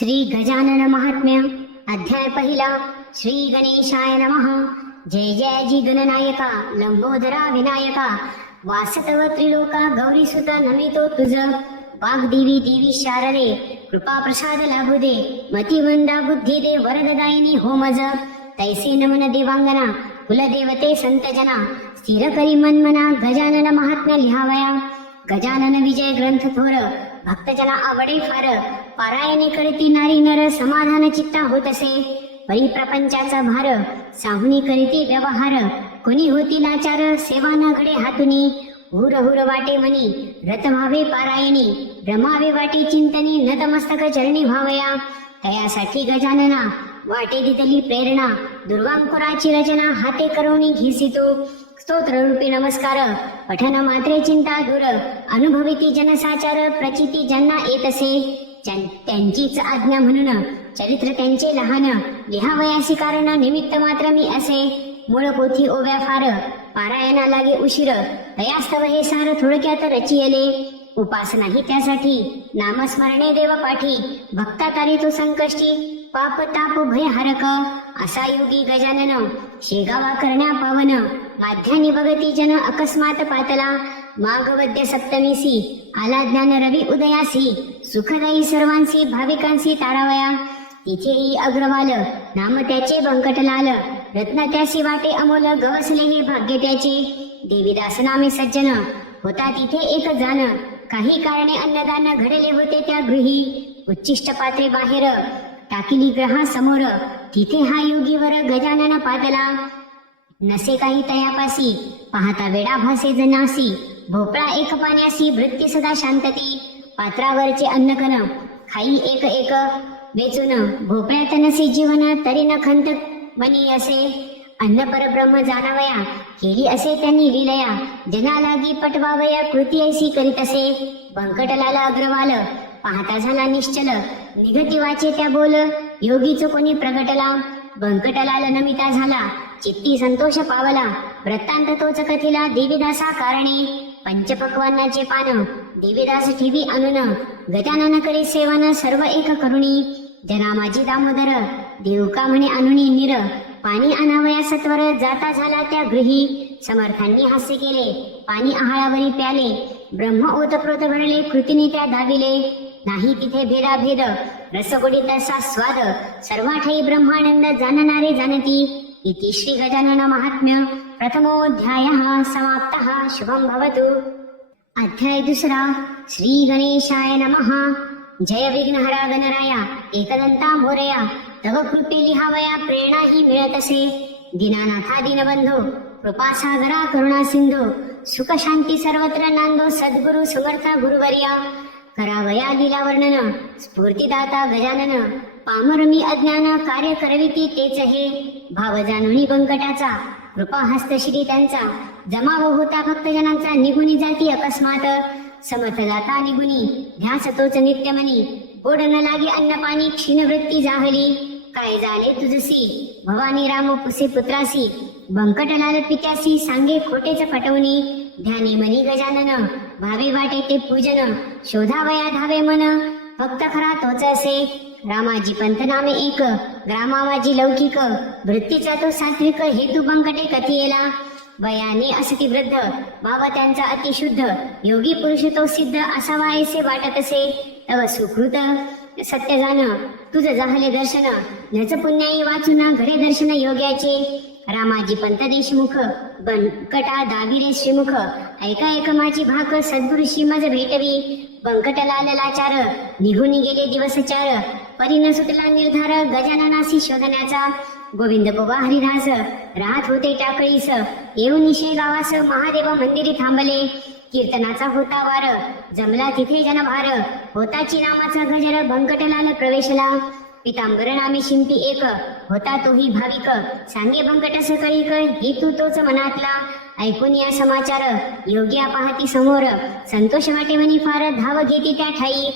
श्री गजानन महात्म्य अध्याय पहिला. श्री गणेशाय नमः. जय जय जी गणनायका लंबोदरा विनायका वासतव त्रिलोका गौरीसुता नमितो तुझ वाग्देवी देवी शारदे कृपा प्रसाद लाभू दे मतिमंदा बुद्धी दे वरददायिनी हो मज तैसे नमन देवांगना कुलदेवते संतजना स्थिर करी मनमना गजानन महात्म्य लिहावया. गजानन विजय ग्रंथ थोर भक्तजना आवडे फार पारायणे करती नारी नर समाधान चित्ता होत असे परी प्रपंचाचा भार साहुनी करीती व्यवहार कोणी होती लाचार सेवा न घडे हातुनी हुर हुर वाटे मनी रत व्हावे पारायणी रमावे वाटे चिंतनी नतमस्तक चरणी भावया. तयासाठी गजानना वाटे दितली प्रेरणा दुर्वांकुराची रचना हाते करोनी घेसितो स्तोत्र रूपी नमस्कार पठन मात्रे चिंता दूर अनुभविती जनसाचार प्रचिती ज्यांना येत असे त्यांचीच आज्ञा म्हणून चरित्र त्यांचे लहान लिहावयासी कारण निमित्त मात्र मी असे मूळ पोथी ओव्या फार पारायणा लागे उशीर तयास्तव हे सार थोडक्यात रचियले उपासना ही त्यासाठी नामस्मरणे देव पाठी भक्ता तारी तो संकष्टी पाप ताप भय हरक असा योगी गजानन शेगावा करण्या पावन माध्यानी बघती जन अकस्मात पातला माघवद्य सप्तमीसी आला ज्ञान रवी उदयासी सुखदायी सर्वांसी भाविकांसी तारावया. तिथेही अग्रवाल नाम त्याचे बंकटलाल रत्न त्यासी वाटे अमोल गवसले हे भाग्य त्याचे देवीदास नामे सज्जन होता तिथे एक जाण काही कारणे अन्नदान घडले होते त्या गृही उच्चिष्ट पात्रे बाहेर टाकिली ग्रहा समोर तिथे हा योगीवर गजानन पातला नसे काही तयापासी पाहता वेडा भासे जनासी भोपळा एक पाण्यासी वृत्ती सदा शांतती पात्रावरचे अन्नकन खाई एक एक वेचून भोपळ्यात नसे जीवन तरी न खंत मनी असे अन्न परब्रह्म जाणावया केली असे त्यांनी विलया जना लागी पटवावया कृती ऐसी करीत असे बंकटलाला अग्रवाल पाहता झाला निश्चल निघती वाचे त्या बोल योगीच कोणी प्रगटला बंकटलाल नमिता झाला चित्ती संतोष पावला वृत्तांत तोच कथिला देवीदासा कारणे पंचपक्वान्नाचे पान देवीदास ठेवी आणून गजानन करी सेवन सर्व एक करुणी जना माझी दामोदर देवका म्हणे आणुनी निर पाणी आणावया सत्वर जाता झाला त्या गृही समर्थांनी हास्य केले पाणी आहाळावरी प्याले ब्रह्म ओतप्रोत भरले कृतीने त्या दाविले नाही तिथे भेदाभेद रसगोडी तसा स्वाद सर्वाठाई ब्रह्मानंद जाणणारे जाणती. इति श्री गजानन महात्म्य प्रथमोऽध्यायः समाप्तः. शुभं भवतु. अध्याय दुसरा. श्री गणेशाय नमः. जय विघ्नहरा गणराया एकदंता मोरया तव कृपे लिहावया प्रेरणा ही मिळत असे दीनानाथा दीनबंधो कृपासागरा करुणा सिंधू सुख शांती सर्वत्र नांदो सद्गुरु समर्थ गुरुवर्या करावया लीला वर्णन स्फूर्तिदाता गजानन पामर मी अज्ञान कार्य करविती तेच हे भाव जाणुनी बंकटाचा कृपा हस्त श्री त्यांचा जमाव होता भक्तजनांचा निघुनी जाती अकस्मात समर्थ जाता निघुनी ध्यास तोच नित्यमनी गोड न लागे अन्न पाणी क्षीणवृत्ती जाहली काय झाले तुझसी भवानी राम पुसे पुत्रासी बंकटलाल पित्यासी सांगे खोटेच पटवणी ध्यानी मनी गजानन भावे वाटे ते पूजन शोधावया धावे मन फक्त खरा तोच असे रामाजी पंथ नामे एक ग्रामावाजी लौकिक वृत्तीचा तो सात्विक हेतू बंकटे कथियेला वयाने असती वृद्ध भाव त्यांचा अतिशुद्ध योगी पुरुष तो सिद्ध असावा ऐसे वाटत असे तव सुकृत सत्य जाण तुझ जाहले दर्शन नच पुण्याई वाचून घडे दर्शन योग्याचे रामाजी पंत देशमुख बंकटा दाविरे श्रीमुख ऐका एक माझी भाक सद्गुरु श्रीमज भेटवी बंकटलाल लाचार निघून गेले दिवस चार परीन सुटला निर्धार गजाननासी शोधण्याचा गोविंद बोबा हरिदास राहत होते टाकळीस येऊन निशे गावास महादेव मंदिरी थांबले कीर्तनाचा होता वार जमला तिथे जनभार होताची नामाचा गजर बंकटलाल प्रवेशला पितांबर नामे शिंपी एक होता तोही भाविक सांगे बंकट सकळीक हेतू तोच मनातला ऐकून या समाचार योग्या पाहती समोर संतोष वाटे मनी फार धाव घेती त्या ठाई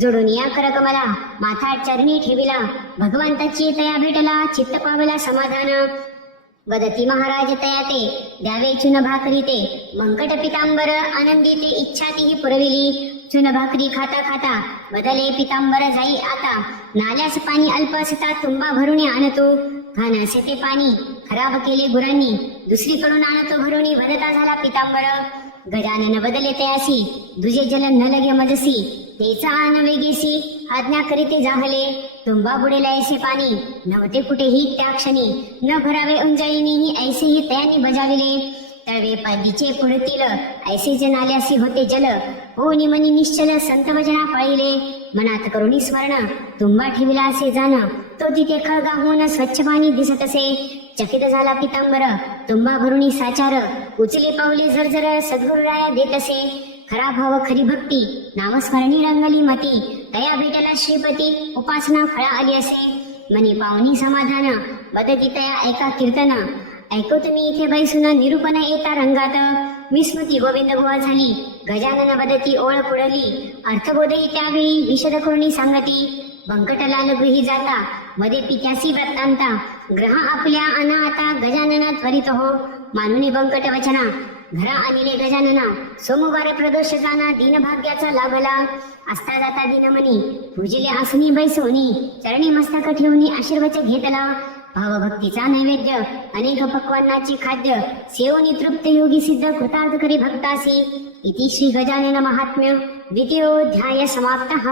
जोडून या करकमला माथा चरणी ठेविला भगवंताची तया भेटला चित्त पावला समाधान वदती महाराज तयाते द्यावे चुन भाकरी ते बंकट पितांबर आनंदी ते इच्छा तीही पुरविली चुन भाकरी खाता खाता बदले पितांबर जाई आता. नाल्यास पाणी अल्प असता तुंबा भरून आणतो. घाण असे ते पाणी खराब केले गुरांनी, दुसरीकडून आणतो भरुणी वदता झाला पितांबर. गजानन बदले तयासी दुजे जल न लगे मजसी. तेचा आन वेगेसी आज्ञा करीते जाहले. तुंबा बुडेला ऐसे पाणी नव्हते कुठेही त्या क्षणी. न भरावे उंजळीनीही ऐसेही तयांनी बजाविले. तळवे पादीचे पुढतील ऐसे नाल्यासी होते जल. हो निमनी निश्चल संत वजना पाळिले. मनात करुणी स्मरण तुंबा ठेविला असे जाण. तो तिथे खळगा होऊन स्वच्छ पाणी दिसत असे. चकित झाला पितांबर तुंबा भरुणी साचार. उचले पावले झरझर सद्गुरुराया देत असे. खरा भाव खरी भक्ती नामस्मरणी रंगली मती. तया भेटला श्रीपती उपासना फळा आली असे. मनी पावनी समाधान बदती तया ऐका कीर्तन. ऐको तुम्ही इथे बैसून निरूपण येता रंगात. विस्मृती गोविंद बुवा झाली गजानन बदती ओळ पुढली. अर्थबोधही त्यावेळी विशद करुणी सांगती. बंकटलाल गृही जाता मध्ये पित्यासी वृत्तांता. ग्रह आपल्या अनाता गजानना त्वरित हो. मानुनी बंकट वचना घरा आणले गजानना. सोमवार प्रदोष जाना दीनभाग्याचा लाभला. असता जाता दिनमनी पूजिले आसनी बैसोनी. चरणी मस्तक ठेवणी आशीर्वच घेतला. भावभक्तीचा नैवेद्य अनेक पक्वान्नाचे खाद्य. सेवनी तृप्त योगी सिद्ध कृतार्थ करी भक्तासी. इति श्री गजानन महात्म्य द्वितीयोध्याय समाप्तः.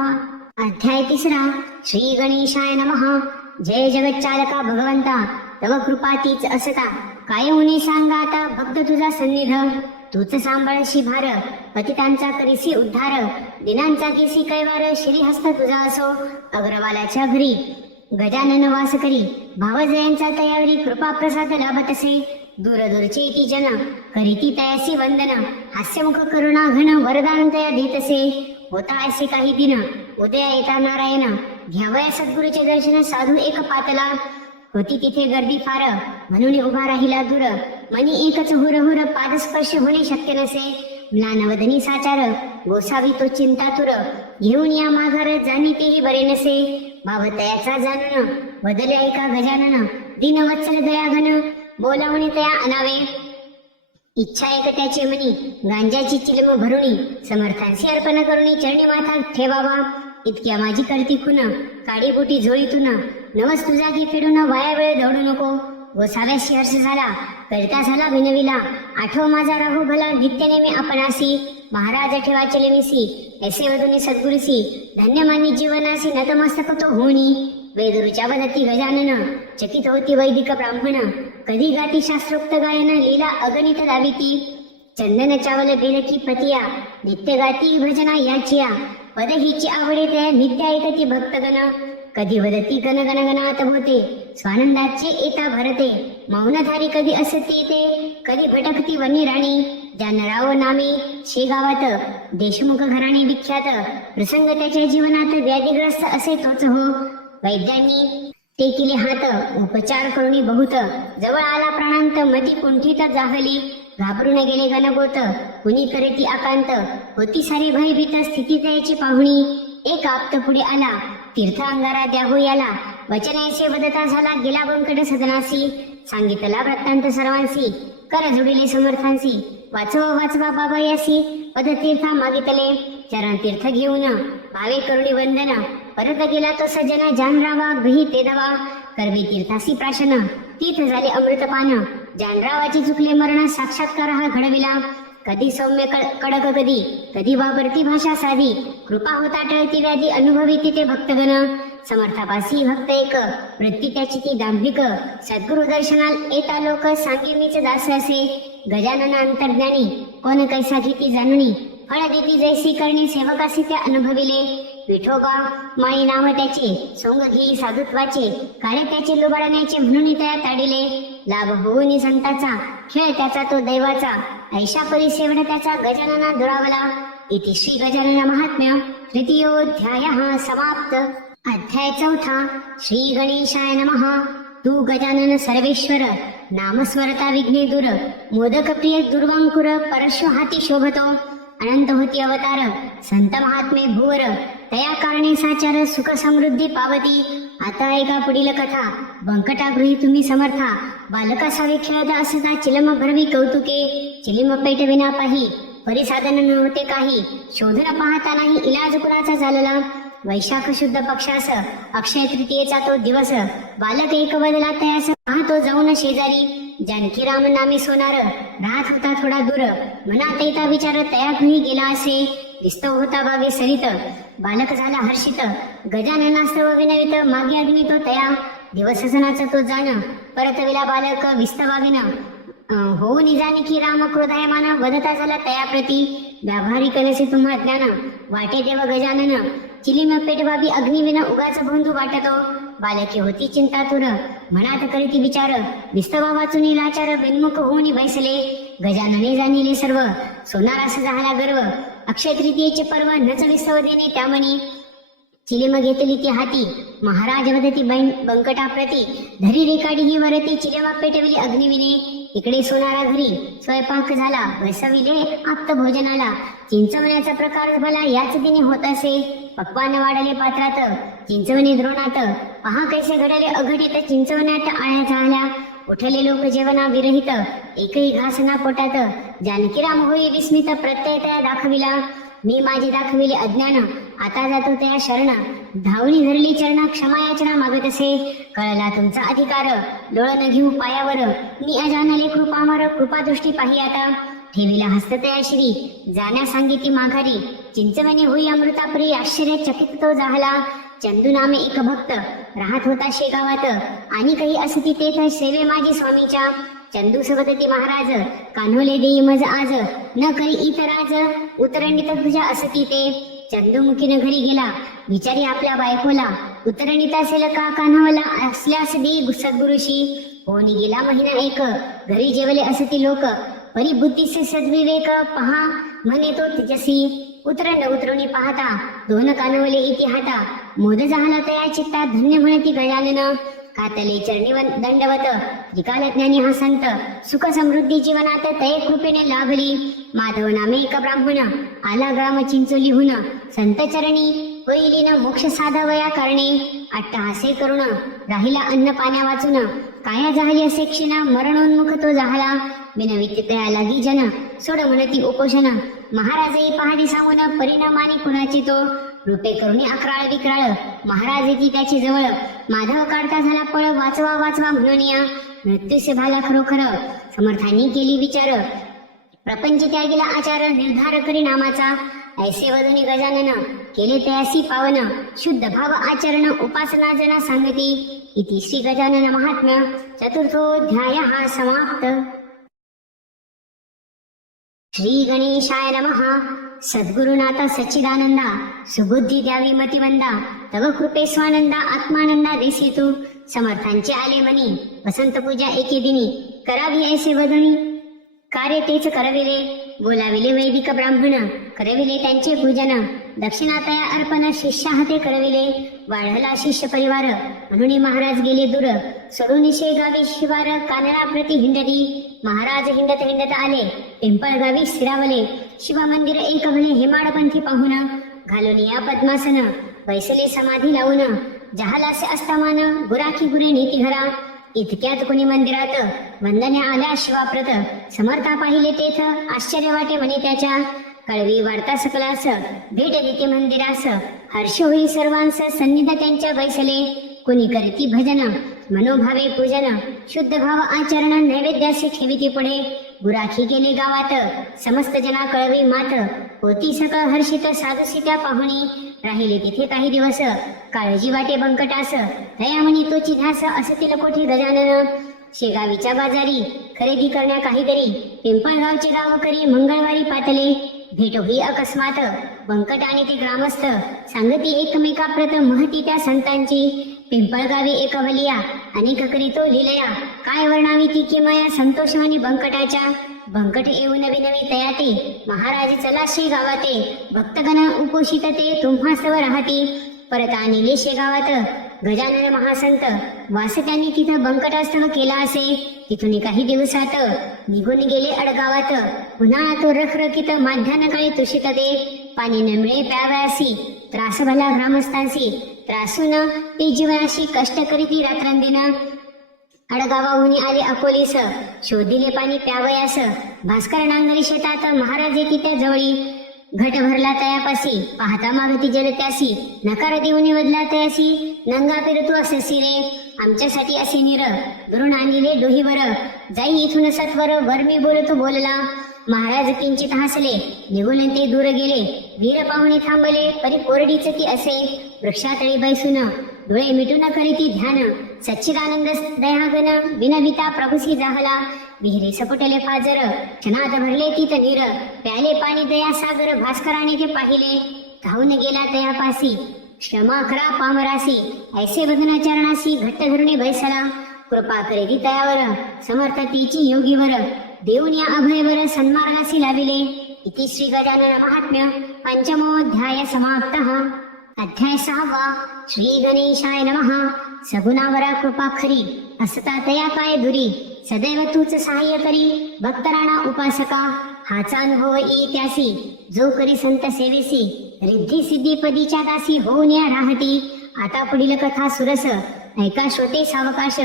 अध्याय 3. श्री गणेशाय नमः. जय जगच्चालका भगवंता तव कृपा तीच असता. काय उनी सांगा आता भक्त तुझा सन्निध. तूच सांभाळशी भार पतितांचा करीसी उद्धार. दिनांचा केसी कैवार श्रीहस्त तुझा असो. अग्रवालाच्या घरी गजानन वास करी. भावजयांचा तयावरी कृपा प्रसाद लाभत असे. दूरदूरचे ती जन करीती तयासी वंदन. हास्यमुख करुणा घन वरदान तया देत असे. होता असे काही दिन उदया येता नारायण. घ्यावया सद्गुरूचे दर्शन साधू एक पातला. होती तिथे गर्दी फार म्हणून उभा राहिला दूर. मनी एकच हुर हुर पादस्पर्श होणे शक्य नसे. म्लानवदनी साचार गोसावी तो चिंतातुर. घेऊन या माघार जाणी तेही बरे नसे. भावतयाचा जाणून बदले ऐका गजानन. दीनवत्सल दयाघन बोलावणे तया अनावे. इच्छा एक त्याचे मनी गांजाची चिलम भरुणी. समर्थांशी अर्पण करुणी चरणी माथा ठेवावा. इतक्या माझी करती खुन काडीबोटी झोळीतून. नवस तुझा घे फेडून वाया वेळ दौडू नको. गोसाव्याशी हर्ष झाला करिता झाला विनविला. आठव माझा राहू भला नित्य नेमी आपणासी. महाराज ठेवा चलनिसी ऐसे वधुनी सद्गुरुसी. धन्य मानी जीवनासी नतमस्तक तो होणी. वेदुरूच्या वदती गजानन चकित होती वैदिक ब्राह्मण. कधी गाती शास्त्रोक्त गायन लीला अगणित दाविती. चंदन चावल बेलकी पतिया नित्य गाती भजना याचिया. पद हिची आवडे त्या नित्य ऐकती भक्तगण. कधी वदती गण गण गणात होते स्वानंदाचे येता भरते. मौनधारी कधी असती ते कधी भटकती वनी राणी. जानराव नामे शेगावात देशमुख घराणे विख्यात. प्रसंग त्याच्या जीवनात व्याधिग्रस्त असे तोच हो. वैद्यांनी ते केले हात उपचार करुणी बहुत. जवळ आला प्राणांत मती कुंठित जाहली. घाबरून गेले गणगोत कुणी करती आकांत. होती सारी भयभीत स्थिती त्याची पाहुणी. एक आप्त पुढे आला तीर्थ अंगारा द्याहो याला. वचनायचे वदता झाला गेला बंकट सदनासी. सांगितला वृत्तांत सर्वांसी कर जोडिले समर्थांसी. वाचवा बाबा यासी पद तीर्था मागितले. चरण तीर्थ घेऊन भावे करुणी वंदन. परत गेला तो सज्जन जानरावा गृही ते दवा. करवे तीर्थासी प्राशन तीर्थ झाले अमृतपान. जानरावाची चुकले मरण साक्षात्कार हा घडविला. कधी सौम्य कडक कधी वापरती भाषा साधी. कृपा होता टळती व्याधी अनुभवी तिथे भक्तगण. समर्थापासी भक्त एक वृत्ती त्याची ती दांभिक. सद्गुरु दर्शनाल येता लोक सांगे मीच दास असे. गजानन अंतर्ज्ञानी कोण कैसा घेती जाणणी. फळ देती जैसी करणे सेवकासी त्या अनुभविले. विठोबा माई नाव त्याचे सोंग घेई साधुत्वाचे. काळे त्याचे लुबाडण्याचे म्हणून त्या ताडिले. लाभ होऊनी संताचा खेळ त्याचा तो दैवाचा. ऐशा परी सेवण त्याचा गजानना दुरावला. इति श्री गजानन महात्म्य तृतीयोध्याय समाप्त. अध्याय 4. श्री गणेशाय नमः. तू गजानन सर्वेश्वर नामस्मरता विघ्ने दूर. मोदक प्रिय दुर्वांकुर परशु हाती शोभतो. अनंत होती अवतार संत महात्मे भुवर. तया कारणे साचार सुख समृद्धी पावती. आता ऐका पुढील कथा. बंकटागृही तुम्ही समर्था. बालकासावे खेळत असता चिलम भरवी कौतुके. चिलिम पेट विना पाही परिसाधन नव्हते काही, शोधन पाहता नाही इलाज कुणाचा झालेला. वैशाख शुद्ध पक्षास अक्षय तृतीयेचा तो दिवस, बालक एक बदला तयास पाहतो जाऊन शेजारी. जानकीराम नामे सोनार राहत होता थोडा दूर, मनात येता विचार तया कुणी गेला असे. दिसतो होता बागे सरित, बालक झाला हर्षित. गजाननास्तव विनवित मागे अग्नी तो तया, दिवस सणाचा तो जाण परतविला बालक विस्तवाविन. होऊन जानकी राम क्रोधायमान वदता झाला तया प्रती. व्यावहारिक नसे तुम्हा ज्ञान वाटे देव गजानन, चिलीम पेटवावी अग्निविन उगाच बंधू वाटतो. बालके होती चिंतातुर मनात करीती विचार, विस्तवा वाचून लाचार बिनमुख होऊन बैसले. गजानने जाणिले सर्व सोनारास झाला गर्व, अक्षय तृतीयेचे पर्व नच विस्तव देणे त्यामणी. चिलीम घेतली ती हाती महाराज वदती बंकटाप्रती, धरी रेखाडी ही वरती चिलीम पेटविली अग्निविने. इकडे सोनारा घरी स्वयंपाक झाला, बसविले आप्त भोजनाला. चिंचवण्याचा प्रकार भला याच दिनी होत असे, पक्वान वाढले पात्रात चिंचवणे द्रोणात. पहा कैसे घडले अघटित चिंचवण्यात आळ्या झाल्या. उठले लोक जेवणा विरहित, एकही घास ना पोटात. जानकीराम होई विस्मित प्रत्यय त्या दाखविला, मी माझे दाखविले अज्ञान आता जातो त्या शरण. धावणी धरली चरणा क्षमा याचना मागत असे, कळला तुमचा अधिकार डोळन घेऊ पायावर. मी अजानले कृपामर कृपादृष्टी पाही आता, ठेविला हस्त तया श्री जाण्या सांगिती माघारी. चिंचवणे होई अमृतापुरी आश्चर्य चकित तो झाला. चंदू नामे एक भक्त राहत होता शेगावात, आणि काही असती तेथ सेवे माझी स्वामीच्या. चंदू सवदती महाराज कान्होले देई मज आज, न करी इतराज उतरणीत तुझ्या असती ते. चंदू मुखीने घरी गेला विचारी आपल्या बायकोला, उतरणीत असेल का कान्हावला असल्यास देई सद्गुरुशी. होऊन गेला महिना एक घरी जेवले असती लोक, परी बुद्धीसे सद्विवेक पहा म्हणे तो तेजसी. उतरणी पाहता दोन कानवले इति हाता, मोद झाला तया चित्ता धन्य म्हणती गजानन. कातले चरणी दंडवत त्रिकाल ज्ञानी हा संत, सुख समृद्धी जीवनात तये कृपेने लाभली. माधव नामे एक ब्राह्मण आला ग्राम चिंचोलीहून, संत चरणी होईलीन मोक्ष साधावया कारणे. अट्टहासे करुण राहिला अन्न पाण्या वाचून, काया झाली असे क्षीण मरणोन्मुख तो झाला. बिनवित्त तया लागी जन सोड म्हणती उपोषण, महाराजही पहाडी सांगून परिणामाने कुणाची तो. रूपे करुणी अकराळ विक्राळ महाराज येती त्याची जवळ, माधव काढता झाला पळ वाचवा वाचवा म्हणून या. मृत्यूसे भाला खरोखर समर्थांनी केली विचार, प्रपंच त्यागीला आचार निर्धार करी नामाचा. ऐसे वदनी गजानन केले तयासी पावन, शुद्ध भाव आचरण उपासना जना सांगती. इति श्री गजानन महात्म्य चतुर्थोऽध्याय हा समाप्त. श्री गणेशाय नमः. सद्गुरुनाथ सच्चिदानंदा, सुबुद्धी द्यावी मतिवंदा, तव कृपे स्वानंदा आत्मानंदा देसी तू. समर्थांचे आले मनी वसंत पूजा एके दिनी, करावी ऐसे वदनी कार्य तेच करविले. बोलाविले वैदिक ब्राह्मण करविले त्यांचे पूजन, दक्षिणातया अर्पण शिष्या हाते करविले. वाढला शिष्य परिवार म्हणून महाराज गेले दूर, सोडून शेगावी शिवार कानडा प्रति हिंडली. महाराज हिंडत हिंडत आले पिंपळगावी स्थिरावले. शिवमंदिर एक भले हेमाडपंथी पाहून, घालून या पद्मासन बैसले समाधी लावून. जहालासे असतामान गुराखी गुरे नीती घरा, इतक्यात कोणी मंदिरात वंदने आल्या शिवाप्रत. समर्था पाहिले तेथ आश्चर्य वाटे म्हणे त्याच्या, कळवी वार्ता सकलास भेट देते मंदिरास. हर्ष होई सर्वांस सन्निध त्यांच्या बैसले. कोणी करती भजन मनोभावे पूजन, शुद्ध भाव आचरण नैवेद्यासे ठेविती पुढे. गुराखी गेले गावात समस्त जना कळवी मात, होती सकळ हर्षित साधुसी त्या पाहुणी. राहिले तिथे काही दिवस काळजी वाटे बंकटास, तयामणी तोची ध्यास असतील कोठे गजानन. शेगावीच्या बाजारी खरेदी करण्या काहीतरी, पिंपळगावचे गावकरी मंगळवारी पातले. भेट होई अकस्मात बंकट आणि ते ग्रामस्थ, सांगती एकमेकाप्रत महती त्या संतांची. पिंपळगावी एक वलिया अनेक करीतो लिलया, काय वर्णावी ती किमया संतोषवाणी बंकटाच्या. बंकट येऊन विनवी तयाते, महाराज चला शेगावाते. भक्तगण उपोषित ते तुम्हास्तव राहती. परत आणले शेगावात गजानन महासंत, वास त्यांनी तिथं बंकटास्तव केला असे. तिथून काही दिवसात निघून गेले अडगावात. पुन्हा तो रखरखीत माध्यान काळी तुषित दे. पाणी न मिळे प्यावयासी, त्रास भला ग्रामस्थांसी. त्रासून ते जीवनाशी कष्ट करीती रात्रंदिन. अडगावाहुनी आले अकोलीस, शोधिले पाणी प्यावयास. भास्कर नांगरी शेतात, महाराज येती त्या जवळी. घट भरला तयापासी, पाहता मागती जल त्यासी. नकार देऊन वदला तयासी, नंगा फिरतू अससी रे. आमच्यासाठी असे निर, दुरून आणले डोहीवर. जाई इथून सत्वर, वर मी बोलतो बोलला. महाराज किंचित हसले, निघून ते दूर गेले. वीर पाहुणे थांबले, परी कोरडीच ती असे. वृक्षातळी बैसून, डोळे मिटून करीती ध्यान. सच्चिदानंद दयागन, विनविता प्रभुसी जाहला. विहिरी सपुटले फाजर, क्षणात भरले तीत नीर. प्याले पाणी दया सागर, भास्कराने ते पाहिले. धावून गेला तयापासी, क्षमा करा पामरासी. ऐसे वदन चरणासी, घट्ट धरुणे बैसला. कृपा करीती तयावर, समर्थ तिची योगीवर. देऊन या अभयवर, सन्मार्गासी लाविले. इति श्री गजानन महात्म्य पंचमोऽध्याय समाप्तः. अध्याय 6. श्री गणेशाय नमः. सगुणावरा कृपा खरी, असता तया काय दुरी. सदैव तूच सहाय्य करी, भक्तराणा उपासका. हाचा अनुभव येई त्यासी, जो करी संत सेवेसी. रिद्धी सिद्धी पदीच्या दासी, होऊन या राहती. आता पुढील कथा सुरस, ऐका श्रोते सावकाश.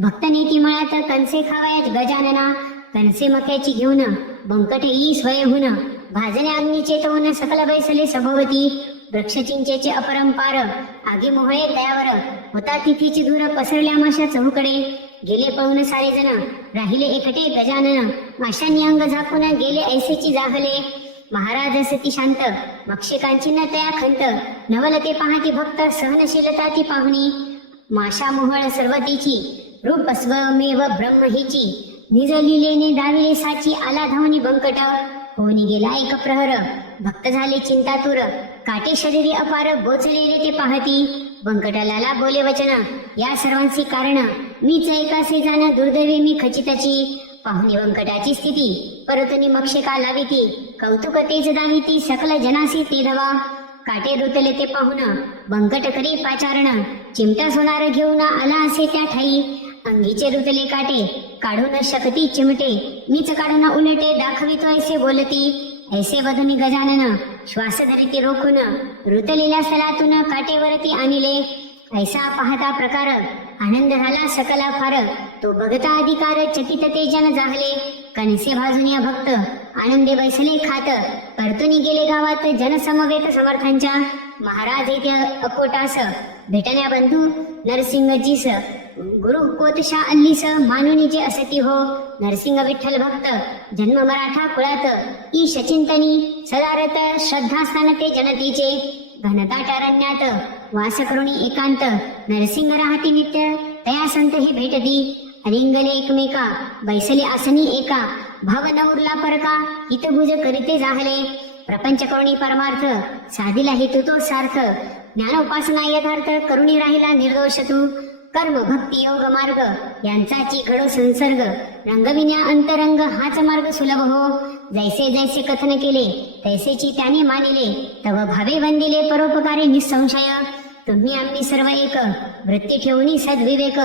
भक्त नेती मळ्यात, कणसे खावयाच गजानना. कणसे मक्याची घेऊन, बंकट येई स्वयंहून. भाजने अग्नीचे तोन, सकल बैसले सभोवती. वृक्ष चिंचेचे अपरंपार, आगी मोहळे तयावर. होता तिथीची धूर, पसरल्या माशा चहूकडे. गेले पळून सारे जण, राहिले एकटे गजानन. माशांनी अंग झाकून, गेले ऐसेची जाहले. महाराज असती शांत, मक्षिकांची न तया खंत. नवल ते पाहती भक्त, सहनशीलता ती पाहुणी. माशा मोहळ सर्वतीची, रूप स्वमेव ब्रह्म हिची. निज लिलेने दाविले साची, आला धावनी बंकट. होऊन गेला एक प्रहर, भक्त झाले चिंतातुर. काटे शरीरी अपार, बोचलेले ते पाहती. बंकटाला बोले वचन, या सर्वांची कारण. मीच ऐकासे जाण, दुर्दैवी मी खचितची. पाहुणी बंकटाची स्थिती, परतुनी मक्षिका लाविती. कौतुक तेज दाविती, सकल जनासी ते धवा. काटे रुतले ते पाहुन, बंकट करी पाचारण. चिमटा सोनार घेऊन आला असे त्या ठाई. अंगीचे रुतले काटे, काढून शकती चिमटे. मीच काढून उलटे, दाखवितो ऐसे बोलती. ऐसे वधुनी गजानन, श्वास धरिती रोखून. रुतलेल्या स्थलातून काटेवरती आणले. ऐसा पाहता प्रकार, आनंद झाला सकला फार. तो बघता अधिकार, चकित ते जन जाहले. कणसे भाजून या भक्त, आनंदे बैसले खात. परतुनी गेले गावात, जनसमवेत समर्थांच्या. महाराज येथे अकोटास, भेटण्या बंधू नरसिंगजीस. गुरु कोतशा अल्लीस, मानुनीचे असती हो. नरसिंग विठ्ठल भक्त, जन्म मराठा कुळात. ईश चिंतनी सदारत, श्रद्धास्थान ते जनतेचे. घनदाटारण्यात वास करुणी एकांत. नरसिंग राहती नित्य, तया संत हे भेटती. अलिंगले एकमेका, बैसले आसनी एका. भाव न उरला परका, हितभुज करीते जाहले. प्रपंच करुणी परमार्थ, साधिला हेतू तो सार्थ. ज्ञान उपासना यथार्थ, करुणी राहिला निर्दोष तू. कर्म भक्ती योग मार्ग, यांचाची घडो संसर्ग. रंगविण्या अंतरंग, हाच मार्ग सुलभ हो. जैसे जैसे कथन केले, तैसेची त्याने मानिले. तव भावे वंदिले, परोपकारी निसंशय. तुम्ही आम्ही सर्व एक, वृत्ती ठेवूनी सद्विवेक.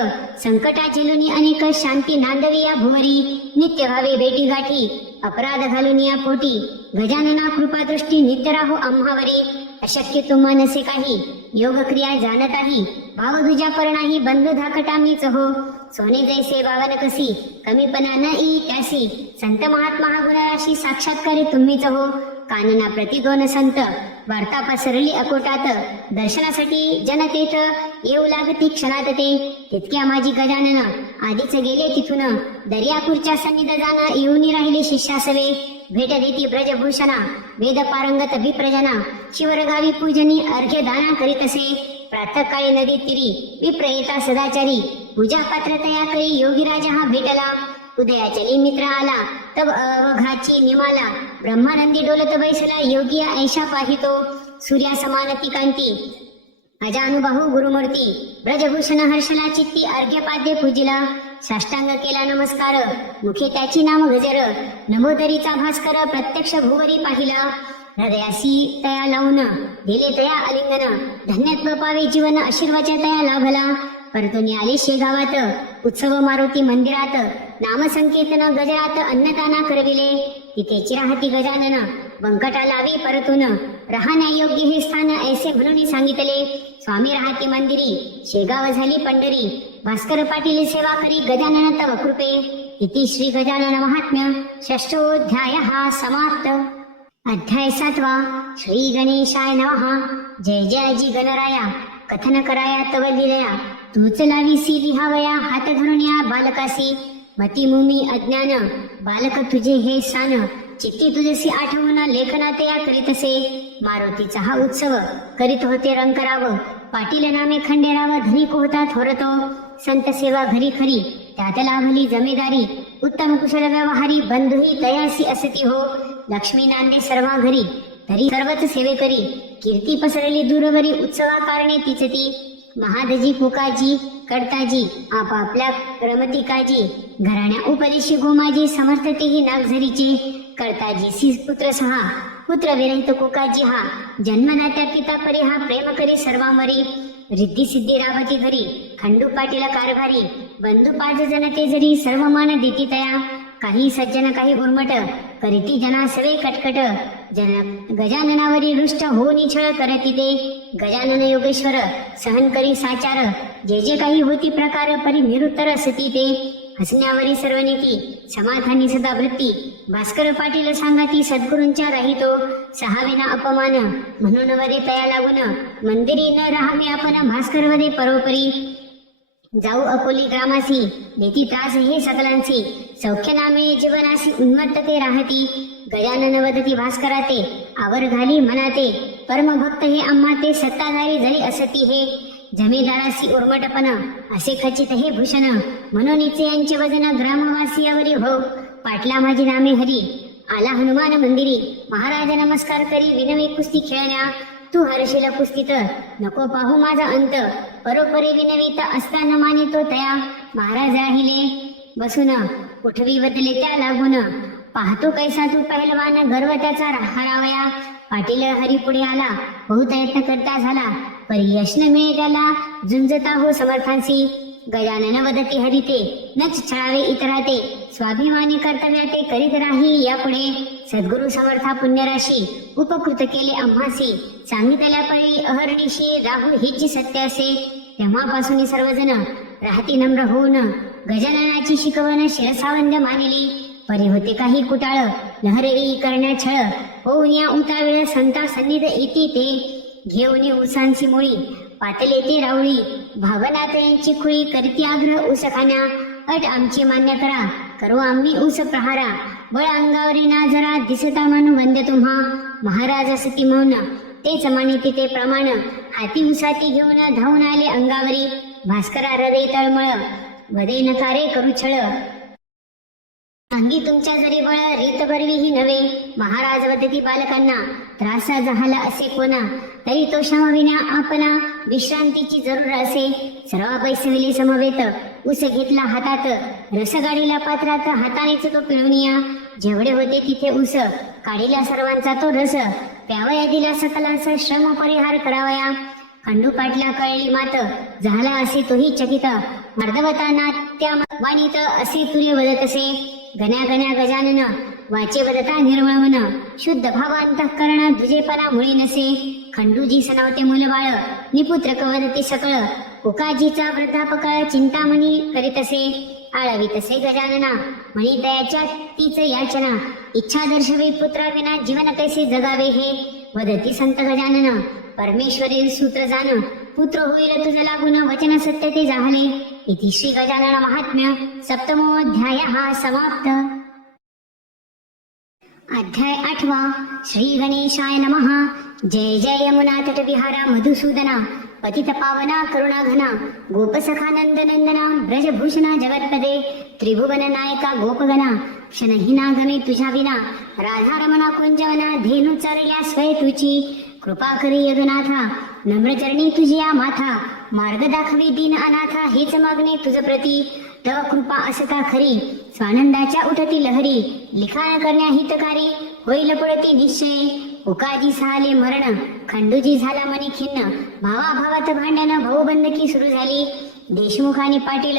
संकटा झेलुनी अनेक, शांती नांदवी या भुवरी. नित्य भावे भेटी गाठी, अपराध घालून या पोटी. गजानना कृपा दृष्टी, नित्य राहो आम्हावरी. अशक्य तुम्हा नसे काही, योग क्रिया जाणताही. भाव दुजा परणाही, बंधू धाकटा मीच हो. सोने जैसे बावन कसी, कमीपणा न ई त्यासी. संत महात्मा हा गुणराशी, साक्षात्कारी तुम्हीच हो. कानना प्रति दोन संत, वार्ता पसरली अकोटात. दर्शनासाठी जनतेत, येऊ लागती क्षणात ते. तितक्या माझी गजानन, आधीच गेले तिथून. दर्यापूरच्या सन्निध जाण, येऊनी राहिले शिष्यासवे. भेट देती ब्रजभूषणा, वेद पारंगत विप्रजना. शिवर गावी पूजनी, अर्घ्य दाना करीतसे. प्रातःकाळी नदी तिरी, विप्रयेता सदाचारी. पूजा पात्र तया करी, योगीराज हा भेटला. उदयाचली मित्र आला, तब अवघाची निमाला. ब्रह्मानंदी डोलत बैसला, योगी ऐशा पाहितो. सूर्या समान ती कांती, अजानुबाहू गुरुमूर्ती. ब्रजभूषण हर्षला चित्ती, अर्घ्यपाद्य पूजिला. साष्टांग केला नमस्कार, मुखे त्याची नाम गजर. नमोदरीचा भास्कर, प्रत्यक्ष भुवरी पाहिला. हृदयासी तया लावून, दिले तया अलिंगन. धन्यत्व पावे जीवन, आशीर्वाच्या तया लाभला. परतुनी आले शेगावात, उत्सव मारुती मंदिरात. नामसंकीर्तन गजरात, अन्नदाना करविले. तिथेची राहती गजानन, बंकटा लावी परतून. राहण्या योग्य हे स्थान, ऐसे म्हणून सांगितले. स्वामी राहती मंदिरी, शेगाव झाली पंढरी, भास्कर पाटील सेवा करी गजानन तव कृपे. इति श्री गजानन महात्म्य षष्ठोऽध्यायः समाप्त. अध्याय 7. श्री गणेशाय नमः. जय जय जी गणराया, कथन कराया तव लीलया. तूच लावीसी लिहावया हात धरून या बालकासी. मतिमुमी अज्ञान बालक तुझे हे सान. चित्ती तुझसी आठवून लेखनात या करीतसे. मारुतीचा हा उत्सव करीत होते रंकराव. पाटील नामे खंडेराव धनिक होता थोरतो. संत सेवा घरी खरी त्यात लाभली जमेदारी. उत्तम कुशल व्यवहारी बंधुही तयासी असती हो. लक्ष्मी नांदे सर्वा घरी तरी सर्वच सेवे करी. कीर्ती पसरली दूरवरी उत्सवा कारणे तीच ती. महादजी कुकाजी कडताजी आपापल्या रमती काजी. घराण्या उपदेशी गोमाजी समर्थतेही नागझरीचे. कडताजी पुत्र 6 पुत्र विरहित कुकाजी हा. जन्मदात्या पिता परी हा प्रेम करी सर्वांवरी. रिद्धी सिद्धी रावती घरी खंडू पाटील कारभारी. बंधू 5 जन ते जरी सर्व मान देती तया. काही सज्जन काही उर्मट करीती जना सवे कटकट. गजाननावरी रुष्ट हो निछळ करती ते. गजानन योगेश्वर सहन करी साचार. जे जे काही होती प्रकार परी निरुत्तर असती ते. हसण्यावरी सर्व नीती समाधानी सदा वृत्ती. भास्कर पाटील सांगाती सद्गुरूंच्या राहितो. 6 विना अपमान म्हणून वदे तया लागून. मंदिरी न राहावे आपण भास्कर वदे परोपरी. जाऊ अकोली ग्रामासी देती त्रास हे सकलांसी. सौख्य नामे जीवनासी उन्मत्त ते राहती. गजानन वदती भास्कराते आवर घाली मनाते. परमभक्त हे आम्हा ते सत्ताधारी जरी असती हे. जमीदारासी उर्मटपण असे खचित हे भूषण. म्हणूनच यांचे वजन ग्रामवासियावरी हो. पाटला माझी नामे हरी आला हनुमान मंदिरी. महाराज नमस्कार करी विनवी कुस्ती खेळण्या. तू हरशील कुस्तीत नको पाहू माझा अंत. परोपरी विनवीत असताना मानितो तया. महाराज राहिले बसून उठवी बदले त्या लागून. पाहतो कैसा तू पहिलवान गर्व त्याचा हरावया. पाटील हरी पुढे आला बहुप्रयत्न करता झाला. परी यश न मिळे त्याला झुंजता हो समर्थांसी. गजानन वदती हरिते नच छळावे इतराते. स्वाभिमानी कर्तव्या ते करीत राही यापुढे. सद्गुरु समर्था पुण्यराशी उपकृत केले आम्हासी. सांगितल्या परी अहर्निशी राहू हीची सत्य असे. तेव्हापासून सर्वजण राहती नम्र होऊन. गजाननाची शिकवण शिरसावंद मानिली. परी होते काही कुटाळ लहरेई करण्या छळ. होऊन या उतावेळ संता सन्निध येती ते. घेऊन उसांची मुळी पातले ते रावळी. भावनात यांची खुळी करती आग्रह ऊस खाण्या. अट आमची मान्य करा करू आम्ही ऊस प्रहारा. बळ अंगावरी ना जरा दिसता म्हणून वंद्य तुम्हा. महाराज असती मौन तेच मानिती ते प्रमाण. हाती उसाती घेऊन धावून आले अंगावरी. भास्करा हृदय तळमळ वदे नकारे करू छळ. अंगी तुमच्या जरी बळ रीत बरवीही नव्हे. महाराज वदती बालकांना त्रासा झाला असे कोणा. तरी तो क्षमविना आपणा विश्रांतीची जरूर असे. सर्व बैसविले समवेत ऊस घेतला हातात. रसगाडीला पात्रात हातानेच तो पिळवनिया. जेवढे होते तिथे ऊस काढीला सर्वांचा तो रस. प्यावया दिला सकलांचा श्रम परिहार करावया. खंडू पाटला कळली मात झाला असे तोही चकित. मर्दवता नात्या वाणीत असे तुर्य वदत असे. गण्या गण्या गजानन वाचे वदता निर्मळवन. शुद्ध भावांतःकरण दुजेपणा मुळे नसे. खंडूजी सनावते मुलबाळ निपुत्र कवदती सकळ. कुकाजीचा वृद्धापकाळ चिंतामणी करीत असे. आळवीत असे गजानना म्हणी दयाच्या तीच याचना. इच्छा दर्शवी पुत्राविना जीवन कैसे जगावे हे. वदती संत गजानन परमेश्वरी सूत्र जाण. पुत्र होईल तुझ लागून वचन सत्य ते जाहले. इति श्री गजानन महात्म्य सप्तमोऽध्यायः समाप्त. अध्याय 8. श्री गणेशाय नमः. जय जय यमुना तट विहारा मधुसूदना. पतित पावना करुणा घना. गोपसखा नंदनंदना ब्रजभूषणा जगत्पदे. त्रिभुवन नायका गोपगणा क्षणहीना गमे तुझ्या विना. राधारमणा कुंजवना धेनु चरल्या स्वय तुची. कृपा करी यदुनाथा नम्रचरणी तुझिया माथा. मार्ग दाखवी दीन अनाथा हेच मागणे तुझ प्रती. तव कृपा असता खरी स्वानंदाच्या उठती लहरी. लिखाण करण्या हितकारी होईल पडती निश्चय. उकाजी सहाले मरण खंडूजी झाला मनी खिन्न. भावाभावात भांडण भाऊबंदकी सुरू झाली. देशमुख आणि पाटील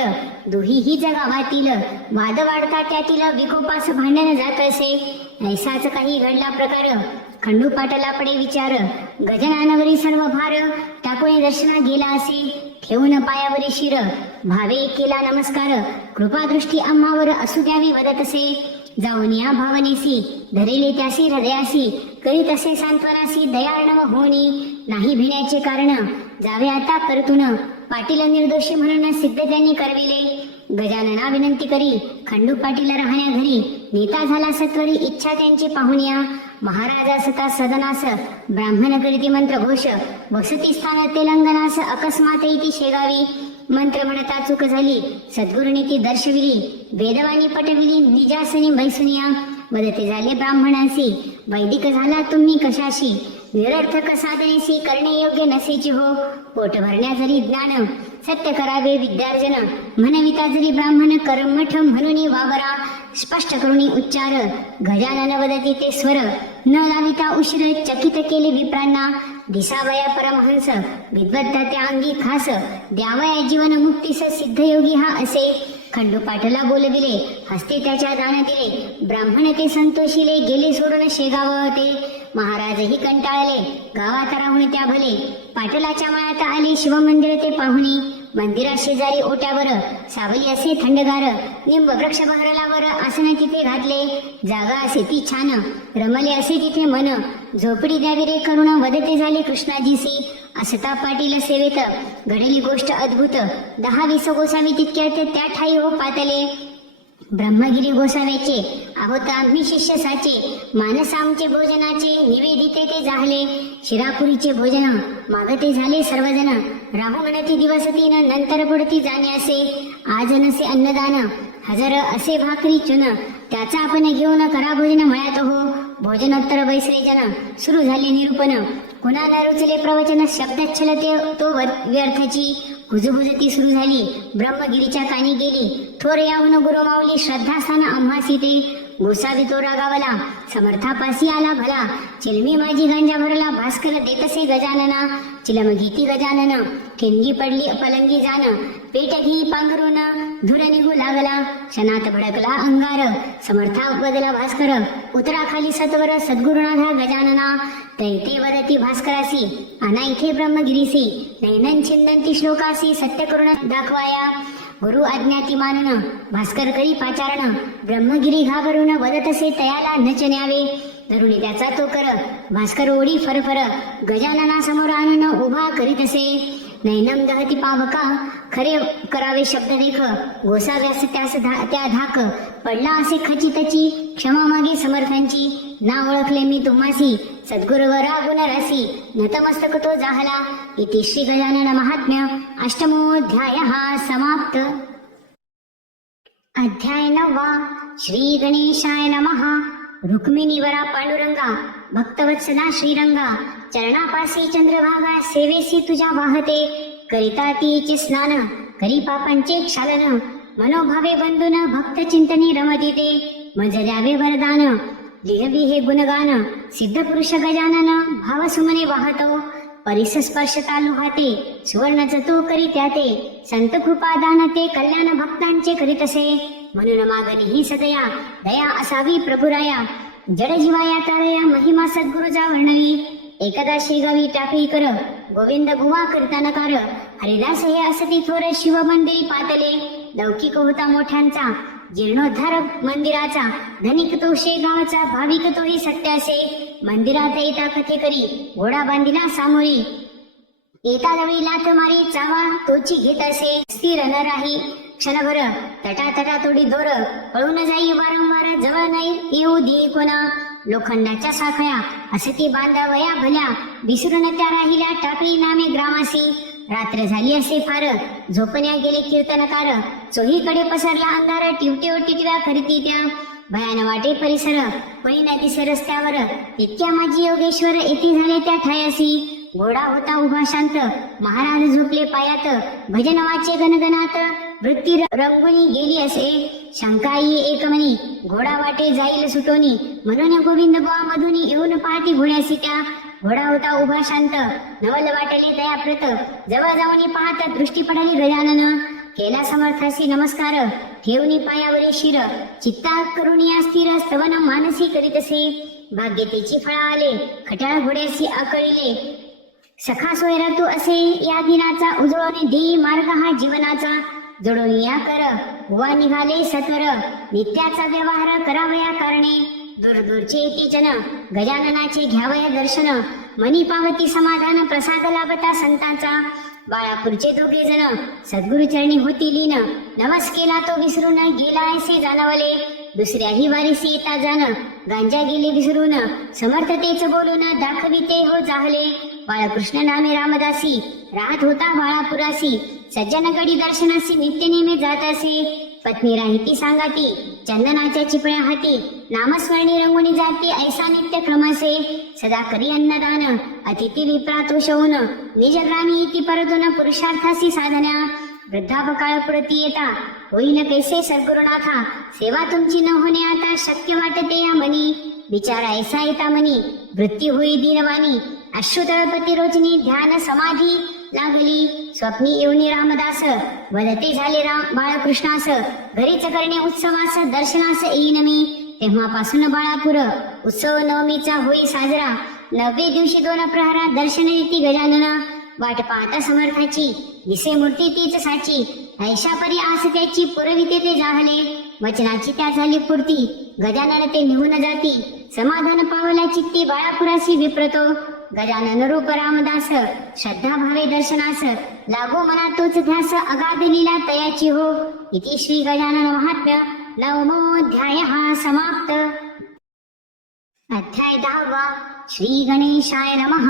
दोही हीच गावातील. वाद वाढता त्यातील विकोपास भांडण जात असे. ऐसाच काही घडला प्रकार खंडू पाटला पडे विचार, गजाननावरी सर्व भार, टाकून दर्शना गेला असे, ठेवून पायावरी शिर, भावे केला नमस्कार, कृपादृष्टी आम्हावर असू द्यावी वदत असे, जाऊन या भावनेसी, धरिले त्यासी हृदयासी, करीत असे सांत्वनासी, दयाळनव होणी, नाही भिण्याचे कारण, जावे आता करतून, पाटील निर्दोषी म्हणून सिद्ध त्यांनी करविले, गजानना विनंती करी, खंडू पाटील राहण्या घरी, नेता झाला सत्वरी, इच्छा त्यांची पाहुण्या, महाराजा सता सदनास, ब्राह्मण करीती मंत्र घोष, वसती स्थान तेलंगणास, अकस्मात इति शेगावी, मंत्र म्हणता चूक झाली, सद्गुरुनी ती दर्शविली, वेदवाणी पटविली, निजासनी बैसुनिया, वदते झाले ब्राह्मणांसी, वैदिक झाला तुम्ही कशाशी, निरर्थक साधनेसी, करणे योग्य नसेची हो, पोट भरण्या जरी ज्ञान, सत्य करावे विद्यार्जन, म्हणविता जरी ब्राह्मण, कर्मठ म्हणून वावरा, स्पष्ट करुणी उच्चार, गजानन वदती ते स्वर, न लाविता उशीर, चकित केले विप्रांना, दिसावया परमहंस, विद्वत्ता त्या अंगी खास, द्यावया जीवन मुक्तीस, सिद्धयोगी हा असे, खंडू पाटला बोलविले, हस्ते त्याच्या दान दिले, ब्राह्मण ते संतोषिले, गेले सोडून शेगाव ते, महाराजही कंटाळले, गावात राहून त्या भले, पाटलाच्या मळ्यात आले, शिवमंदिर ते पाहुणी, मंदिरा शेजारी ओट्यावर, सावली असे थंडगार, निंब वृक्ष बहरलावर, आसन तिथे घातले, जागा असे ती छान, रमले असे तिथे मन, झोपडी द्यावी रे करुण, वदते झाले कृष्णाजीसी, असता पाटील सेवेत, घडली गोष्ट अद्भुत, 10-20 गोसावी तितक्यात त्या ठाई हो पातले, ब्रह्मगिरी गोसाव्याचे, आहोत आम्ही शिष्य साचे, मानस आमचे भोजनाचे, निवेदिते ते जाहले, शिरापुरीचे भोजन, मागते झाले सर्वजण, राहू म्हणती दिवस 3, नंतर पुढती जाणे असे, आज नसे अन्नदान, हजर असे भाकरी चुन, त्याचा आपण घेऊन करा भोजन मळ्यात हो, भोजनोत्तर बैसले जन, सुरू झाले निरूपण, कुणा न रुचले प्रवचन, शब्दच्छल ते तो व्यर्थची, हुजहुजती सुरू झाली, ब्रह्मगिरीच्या कानी गेली, थोर यावून गुरुमाऊली, श्रद्धास्थान आम्हासी ते, गोसावी तो रागावला, समर्थापासी आला भला, चिलमी माझी गांजा भरला, भास्कर देतसे गजानना, चिलम घेती गजानन, ठिणगी पडली अपलंगी जान, पेट घी पांघरून, धुर निघू लागला, क्षणात भडकला अंगार, समर्था बदला भास्कर, उतरा खाली सत्वर, सद्गुरुनाथा गजानना, तैते वदती भास्करासी, अनाइथे ब्रह्मगिरीसी, नैनन छिंदंती श्लोकासी, सत्य करुण दाखवाया, गुरु आज्ञाती मानन, भास्कर करी पाचारण, ब्रह्मगिरी घाबरून, वदतसे तयाला नच न्यावे, धरुणी त्याचा तो कर, भास्कर ओढी फरफर, गजानना समोर आणून उभा करीतसे, नैनम दहती पावका, खरे करावे शब्द देख, गोसाव्यास त्यास त्या धाक, पडला असे खचितची, क्षमा मागे समर्थांची, ना ओळखले मी तुम्हासी, सद्गुरुवरा गुणरासी, नतमस्तक तो जाहला, इति श्री गजानन महात्म्य, अष्टमोऽध्यायः समाप्त. अध्याय 9. श्री गणेशाय नमः. रुक्मिणीवरा पांडुरंगा, भक्तवत्सला श्रीरंगा, चरणापासी चंद्रभागा, सेवेसी तुझ्या वाहते, करिता तीचे स्नान, करी पापांचे क्षालन, मनोभावे बंधून, भक्त चिंतनी रमती ते, मज द्यावे वरदान, लिहवी हे गुणगान, सिद्ध पुरुष गजानन, भाव सुमने वाहतो, परिस स्पर्श तालु हाते, सुवर्णच तो करी त्याते, संत कृपा दान ते, कल्याण भक्तांचे करीतसे, म्हणून मागणी ही सदया, दया असावी प्रभुराया, जड जीवाया तारया, महिमा सद्गुरुजा वर्णवी, एकदा शेगावी टाकळी कर, गोविंद गुवा करता नकार, हरिदास हे असती थोर, शिव मंदिरी पातले, लौकिक होता मोठ्यांचा, जीर्णोद्धार मंदिराचा, धनिक तो शेगावचा, भाविक तोही सत्यासे, मंदिरात येता कथे करी, घोडा बांधिला सामोरी, येता जवळी लाथ मारी, चावा तोची घेत असे, स्थिर न राही क्षणभर, तटा तोडी दोर, पळून जाई वारंवार, जवळ नाही येऊ दे कोणा, लोखंडाच्या साखळ्या असती बांधावया भल्या, विसरून त्या राहिल्या टाकळी नामे ग्रामासी, रात्र झाली असे फार, झोपण्या गेले कीर्तनकार, चोहीकडे पसरला अंधार, टिवटिव टिटव्या करती त्या, भयान वाटे परिसर, पळी न दिसे रस्त्यावर, इतक्या माझी योगेश्वर, येथे झाले त्या ठायासी, घोडा होता उभा शांत, महाराज झोपले पायात, भजन वाचे गणगणात, वृत्ती रंगुनी गेली असे, शंकाई एकमनी, घोडा वाटे जाईल सुटोनी, म्हणून गोविंद बुवा मधुनी, येऊन पाहती घोड्यासी त्या, घोडा होता उभा शांत, नवल वाटली दयाप्रत, जवळ जाऊनी पाहत दृष्टी पडली गजानन, केला समर्थासी नमस्कार, ठेवणी पायावरी शिर, चित्ता करुणिया स्थिर, स्तवन मानसी करीतसे, भाग्यतेची फळा आले, खट्याळ घोड्यासी आकळिले. सखा सोयरा तू असे या दिनाचा, उजळून देई मार्ग हा जीवनाचा. जोडून या कर वा निघाले सत्वर, नित्याचा व्यवहार करावया कारणे. दूर दूरचे येती जन, गजाननाचे घ्यावया दर्शन. मनी पावती समाधान, प्रसाद लाभता संतांचा. बाळापूरचे दोघे जण सद्गुरु चरणी होती लीन. नवस केला तो विसरून गेला ऐसे जाणवले. दुसऱ्याही वारीसी येता जाण, गांजा गेले विसरून. समर्थतेच बोलून दाखविते हो जाहले. बाळकृष्ण नामे रामदासी, राहत होता बाळापुरासी. सज्जन गडी दर्शनासी नित्य नेमे जात असे. पत्नी राहिती सांगाती, चंदनाच्या चिपळ्या हाती. नामस्मरणी रंगुनी जाती, ऐसा नित्य क्रमासे. सदा करी अन्नदान, अतिथी विप्रातोषवून. निज ग्रामी येती परतून, पुरुषार्थासी साधना. वृद्धापकाळ पुरती येता, होईल कैसे सद्गुरुनाथा. सेवा तुमची न होणे आता, शक्य वाटते या मनी. विचार ऐसा येता मनी, वृत्ती होई दीनवाणी. अश्रु तळपती रोचनी, ध्यान समाधी लागली. स्वप्नी येऊनी रामदास, वदते झाले राम बाळकृष्णास. घरीच करणे उत्सवास, दर्शनास येईन मी. तेव्हापासून बाळापूर उत्सव नवमीचा होई साजरा. 9वे दिवशी 2 प्रहरा दर्शन येती गजानना. वाट पाहता समर्थाची, दिसे मूर्ती तीच साची. ऐशा परी आस त्याची, पुरविते ते जाहले. वचनाची त्या झाली पूर्ती, गजानन ते निघून जाती. समाधान पावला चित्ती, बाळापुरासी विप्रतो. गजानन रूप रामदास, श्रद्धा भावे दर्शनास. लागो मना तोच ध्यास, अगाध लीला तयाची हो. इति श्री गजानन महात्म्य 9मोऽध्याय समाप्त. अध्याय 10. श्री गणेशाय नमः.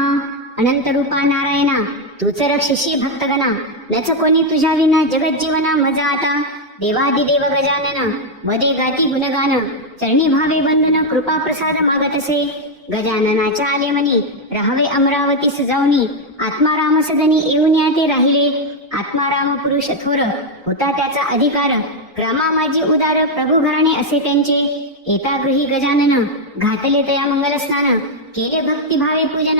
अनंत रूपा नारायणा, तूच रक्षशी भक्तगणा. नच कोणी तुझ्या विना जगत जीवना मजा आता. देवादिदेव गजानन, वदे गाती गुणगान. चरणी भावे बंधन, कृपा प्रसाद मागत असे. गजाननाच्या आले मनी, राहावे अमरावतीस जाऊनी. आत्माराम सदनी येऊन या ते राहिले. आत्माराम पुरुष थोर, होता त्याचा अधिकार. ग्रामा माझी उदार, प्रभू घराणे असे त्यांचे. एका गृही गजानन, घातले तया मंगल स्नान. केले भक्तिभावे पूजन,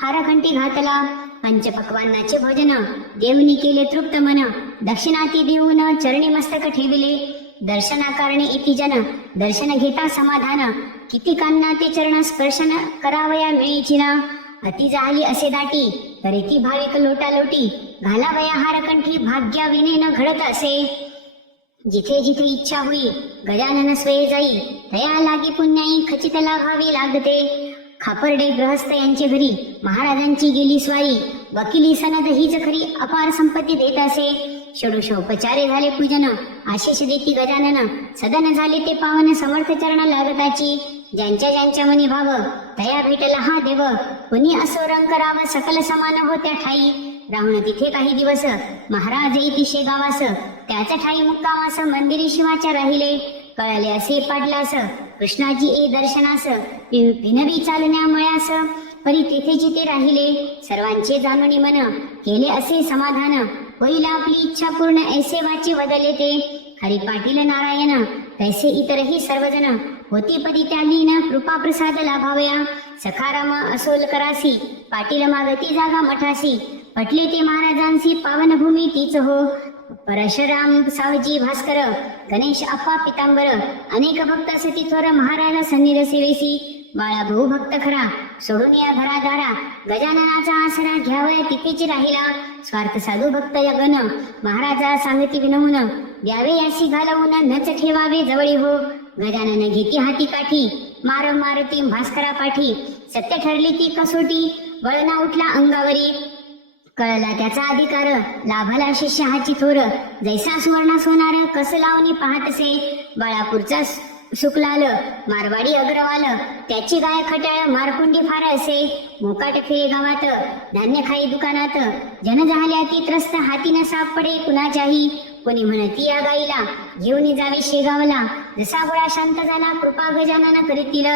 हारखंटी घातला. पंचपक्वान्नाचे भोजन, देवनी केले तृप्त मन. दक्षिणाती देऊन चरणी मस्तक ठेविले. दर्शनाकारणे येती जन, दर्शन घेता समाधान. कितीकांना ते चरण स्पर्शन, करावया मिळीचिना. अति झाली असे दाटी, करीती भाविक लोटालोटी. घालावया हारकंठी, भाग्या विनेन घडत असे. जिथे जिथे इच्छा होई, गजानन स्वये जाई. तया लागी पुण्याई, खचित लाभावी लागते. खापर्डे गृहस्थ यांचे घरी, महाराजांची गेली स्वाई. वकिली सनद हीच खरी, अपार संपत्ती देत असे. षोडशोपचारे झाले पूजन, आशिष देती गजानन. सदन झाले ते पावन, समर्थ चरण लागताची. ज्यांच्या ज्यांच्या मनी भाव, तया भेटला हा देव. कुणी असो रंग राव, सकल समान होत्या ठाई. राहून तिथे काही दिवस, महाराज येती शेगावास. त्याच्या ठाई मुक्कामास, मंदिरी शिवाच्या राहिले. कळले असे पाडलास, कृष्णाजी ए दर्शनास. विनवी चालण्या मळ्यास, परी तेथे जिथे राहिले. सर्वांचे जाणूनी मन, केले असे समाधान. होईल आपली इच्छा पूर्ण, ऐसे वाची वदले ते. हरी पाटील नारायण, तैसे इतरही सर्वजण. होती पदी त्या लीन, कृपा प्रसाद लाभावया. सखाराम असोल करासी, पाटील मागती जागा मठासी. पटले ते महाराजांसी, पावनभूमी तीच हो. परशुराम सावजी भास्कर, गणेश अप्पा पितांबर. अनेक भक्त सती थोर, महाराज सन्निध सेवेसी. बाळा भाऊ भक्त खरा, सोडून या घरादारा. गजाननाचा आसरा घ्यावया तिथेच राहिला. स्वार्थ साधू भक्त यगन, महाराजा सांगती विनवून. द्यावे यासी घालवून, नच ठेवावे जवळी हो. गजानन घेती हाती काठी, मार मारुती भास्करा पाठी. सत्य ठरली ती कसोटी, वळना उठला अंगावरी. कळला त्याचा अधिकार, लाभला शिष्य हाची थोर. जैसा सुवर्णा सोनार, कस लावणी पाहतसे. बाळापूरचा सुकलाल, मारवाडी अग्रवाल. त्याची गाय खटाळ, मारकुंडी फार असे. मोकाट फिरे गावात, धान्य खाई दुकानात. जन झाल्या ती त्रस्त, हाती न सापडे कुणाच्याही. कोणी म्हणती या गाईला, घेऊन जावे शेगावला. जसा गोळा शांत झाला, कृपा गजानन करीतील.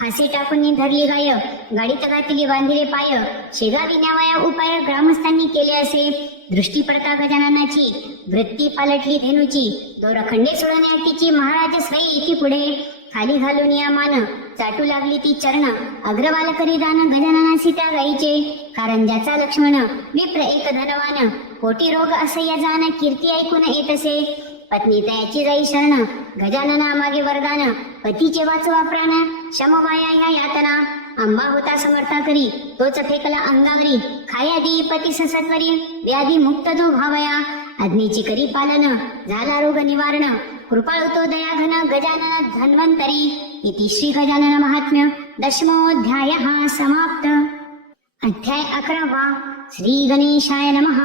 फाशी टाकून धरली गाय, गाडीत घातली बांधिले पाय. शेगावी न्यावया उपाय, ग्रामस्थांनी केले असे. दृष्टी पडता गजाननाची, वृत्ती पालटली धेनूची. दोरखंडे सोडण्या तिची, महाराज स्वयं येती पुढे. खाली घालून या मान, चाटू लागली ती चरण. अग्रवाल करी दान, गजाननासी त्या गाईचे. कारंजाचा लक्ष्मण, विप्र एक धनवान. कोटी रोग असे या जाण, कीर्ती ऐकून येत असे. पत्नी तयाची जाई शरण, गजानना मागे वरदान, पतीचे वाचवा प्राण, शमवाया ह्या यातना, अंबा होता समर्था करी, तोच फेकला अंगावरी, खाया देई पती सत्वरी, व्याधी मुक्त तो भावया, अग्नीची करी पालन, झाला रोग निवारण, कृपाळू तो दयाघन, गजानन धन्वंतरी. इति श्री गजानन महात्म्य दशमोऽध्याय समाप्त. अध्याय 11. श्री गणेशाय नमः.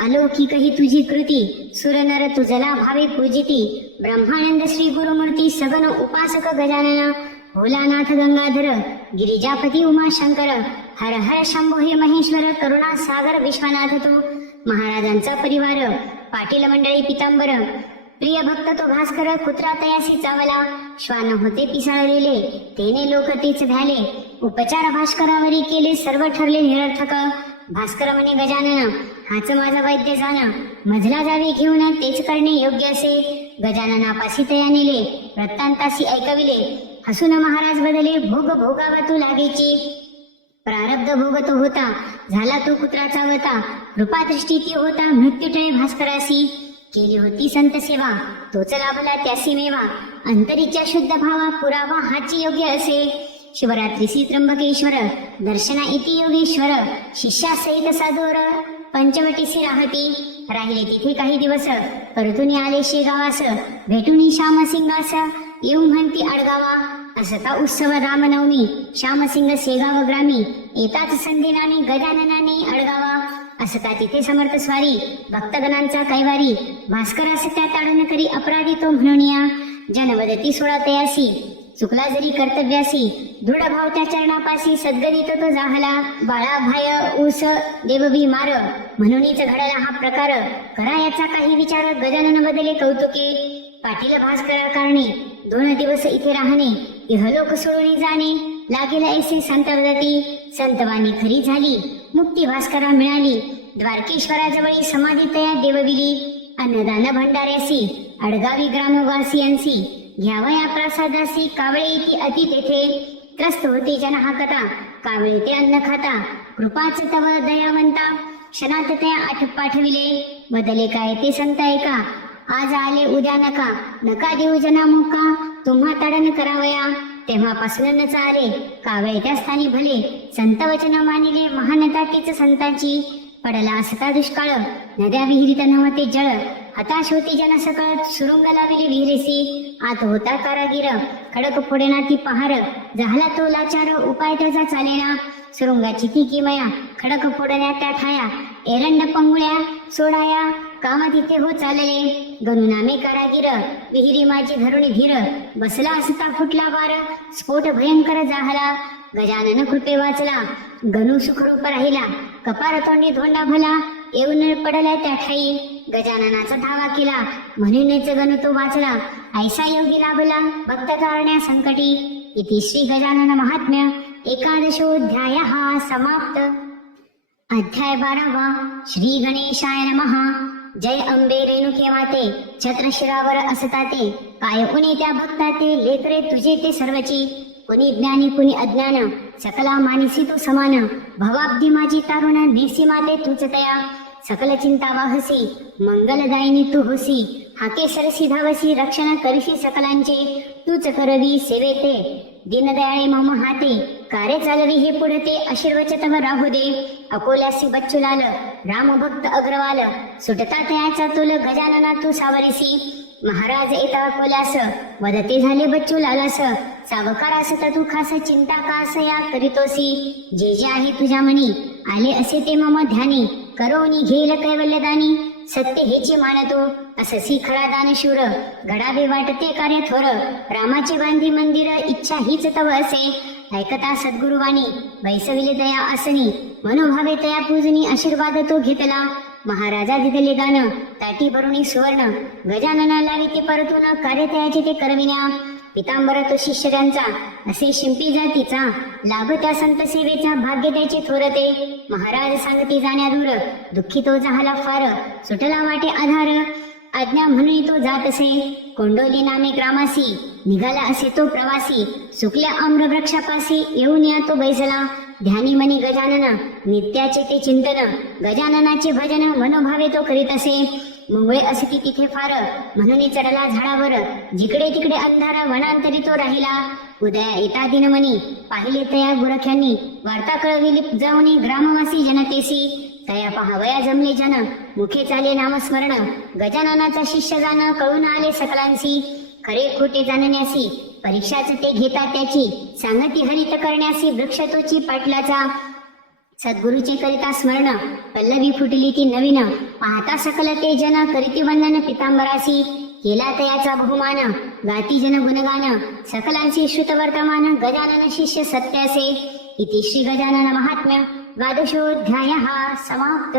अलौकिक ही तुझी कृती, सुर नर तुझला भावे पूजिती, ब्रह्मानंद श्री गुरुमूर्ती सगन उपासक गजानन, भोलानाथ गंगाधर, गिरिजापती उमाशंकर, हर हर शंभो हे महेश्वर, करुणा सागर विश्वनाथ तू. महाराजांचा परिवार, पाटील मंडळी पितांबर, प्रिय भक्त तो भास्कर, कुत्रा तयासी चावला, श्वान होते पिसाळलेले, तेने लोक तेच भ्याले, उपचार भास्करावरी केले, सर्व ठरले निरर्थक. भास्कर म्हणे गजानन, हाच माझा वैद्य जाण, मजला जावे घेऊन तेच करणे योग्य असे. गजाननापासी तया नेले, वृत्तांतासी ऐकविले, हसून महाराज बदले, भोग भोगावा तू लागेची. प्रारब्ध भोग तो होता, झाला तो कुत्राचा वता, कृपादृष्टी ती होता, मृत्यूटळे भास्करासी. केली होती संत सेवा, तोच लाभला त्यासी मेवा, अंतरीच्या शुद्ध भावा, पुरावा हाची योग्य असे. शिवरात्रीसी त्र्यंबकेश्वर, दर्शना इति योगेश्वर, शिष्यासहित साधोर, पंचवटीसी राहती. राहिले तिथे काही दिवस, परतून आले शेगावास, भेटून श्यामसिंगास, येऊन म्हणती अडगावा. असता उत्सव रामनवमी, श्यामसिंग शेगाव ग्रामी, येताच संधीनाने गजाननाने अडगावा. असता तिथे समर्थ स्वारी, भक्तगणांचा कैवारी, भास्करास त्या ताडन करी, अपराधी तो म्हणूनिया. जनवदती 16 तयासी, चुकला जरी कर्तव्यासी, दृढ भाव त्या चरणापासी, सद्गदित तो जाहला. बाळा भाय ऊस देवभी मार, म्हणूनच घडला हा प्रकार, करा याचा काही विचार, गजानन बदले कौतुके. पाटील भास्करा कारणे, 2 दिवस इथे राहणे, इहलोक सोडून जाणे, लागेल ऐसे संतवदती. संतवाणी खरी झाली, मुक्ती भास्करा मिळाली, द्वारकेश्वराजवळी समाधी तया देवविली. अन्नदान भंडाऱ्यासी, अडगावी ग्रामवासियांसी, घ्यावया प्रसादासी, कावळे इति अति तेथे. त्रस्त होते जन हा कथा, कावळे ते अन्न खाता, कृपाच तव दयावंता, क्षणात त्या आठ पाठविले. बदले काय ते संत ऐका, आज आले उद्या नका, नका देऊ जना मुका, तुम्हा तडन करावया. तेव्हापासून न चाले, कावळे त्या स्थानी भले, संत वचन मानिले, महानता तीच संतांची. पडला असता दुष्काळ, नद्या विहिरीत नव्हते जळ, हताश होती जन सकळ, सुरुंग लाविली विहिरीसी. आत होता कारागीर, खडक फोडेना ती पहार, झाला तो लाचार, उपाय त्याचा चालेना. सुरुंगाची ती किमया, खडक फोडण्या त्या ठाया, एरंड पंगुळ्या सोडाया, काम तिथे हो चालले. गणुनामे कारागीर, विहिरी माझी धरुणी धीर, बसला असता फुटला वार, स्फोट भयंकर जाहला. गजानन कृपे वाचला, गणू सुखरूप राहिला, कपार तोंडी धोंडा भला, येऊन पडला त्या ठाई. गजाननाचा धावा केला, म्हणूनच गणू तो वाचला, ऐसा योगी लाभला, भक्त तारण्या संकटी. इति श्री गजानन महात्म्य 11 समाप्त. अध्याय 12. श्री गणेशाय नमः. जय अंबे रेणुके माते, छत्र शिरावर असता ते, काय कुणी त्या भक्ता ते, लेकरे तुझे ते सर्वची. कुणी ज्ञानी कुणी अज्ञान, सकला मानिसी तू समान, भवाब्दी माझी तारुण, नेसी माते तूच तया. सकल चिंता वाहसी, मंगलदायिनी तू होसी, हाके सरसी धावसी, रक्षण करशी सकलांचे, तूच करवी सेवे ते. दीनदयाळे मम हाते, कार्य चालवी हे पुढते, आशीर्वच तव राहू दे. अकोल्यासी बच्चूलाल, रामभक्त अग्रवाल, सुटता तयाचा तुल, गजानना तू सावरीसी. महाराज येता अकोल्यास, वदते झाले बच्चूलालास, सावकारास तू खास, चिंता कास या करीतोसी. जे जे आहे तुझ्या मनी, आले असे ते मम ध्यानी, करोनी घेल कैवल्यदानी, सत्य हेची मानतो, अससी खरा दानशूर, घडावे वाटते कार्य थोर, रामाचे बांधी मंदिर, इच्छा हीच तव असे. ऐकता सद्गुरुवाणी, वैसविले दया आसनी, मनोभावे तया पूजनी, आशीर्वाद तो घेतला. महाराजा दिदले दान, ताटी भरुणी सुवर्ण, गजानना लावी ते परतून, कार्य तयाचे ते करविण्या. पितांबर तो शिष्य त्यांचा, असे शिंपी जातीचा, लाभ त्या संत सेवेचा, भाग्य त्याचे थोरते. महाराज सांगती जाण्या दूर, दुःखी तो झाला फार, सुटला वाटे आधार, आज्ञा म्हणून तो जात असे. कोंडोली नामे ग्रामासी, निघाला असे तो प्रवासी, सुकल्या आम्र वृक्षापासी, येऊन या तो बैसला. ध्यानी मनी गजानन, नित्याचे ते चिंतन, गजाननाचे भजन मनोभावे तो करीत असे. मुंगळे असती तिथे फार, म्हणून चढला झाडावर, जिकडे तिकडे अंधार वनांतरी तो राहिला. उदया येता दिनमनी, पाहिले तया गुरख्यांनी, वार्ता कळविली जाऊनी ग्रामवासी जनतेसी. तया पहावया जमले जन, मुखे चाले नामस्मरण, गजाननाचा शिष्य जाण कळून आले सकलांसी. खरे खोटे जाणण्यासी, परीक्षाच ते घेता त्याची, सांगती हरित करण्यासी वृक्ष तोची पाटलाचा. सद्गुरूचे करिता स्मरण, पल्लवी फुटली ती नवीन, पाहता सकल ते जन करीती वंदन पितांबरासी. केला तयाचा बहुमान, गाती जन गुणगान, सकलांसी श्रुत वर्तमान, गजानन शिष्य सत्यासे. इति श्री गजानन महात्म्य द्वादशोऽध्यायः समाप्त.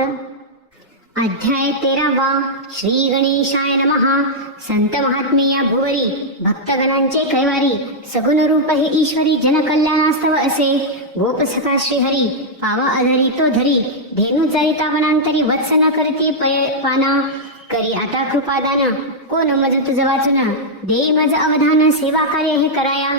अध्याय 13वा. श्री गणेशाय नमः. संत महात्मे या भुवरी, भक्तगणांचे कैवारी, सगुण रूप हे ईश्वरी, जनकल्याणास्तव असे. गोप सखा श्रीहरी, पावा अधरी तो धरी, धेनू चरिता वनांतरी, वत्स न करते पाना. करी आता कृपादान, कोण मज तुझ वाचन, देई मज अवधान, सेवा कार्य हे कराया.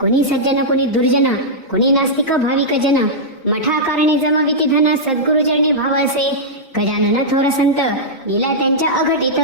कोणी सज्जन कोणी दुर्जन, कोणी नास्तिक भाविक जन, मठा कारणे जमविती धन, सद्गुरु चरणी भाव असे. गजानन थोर संत, गेला त्यांच्या अघटित,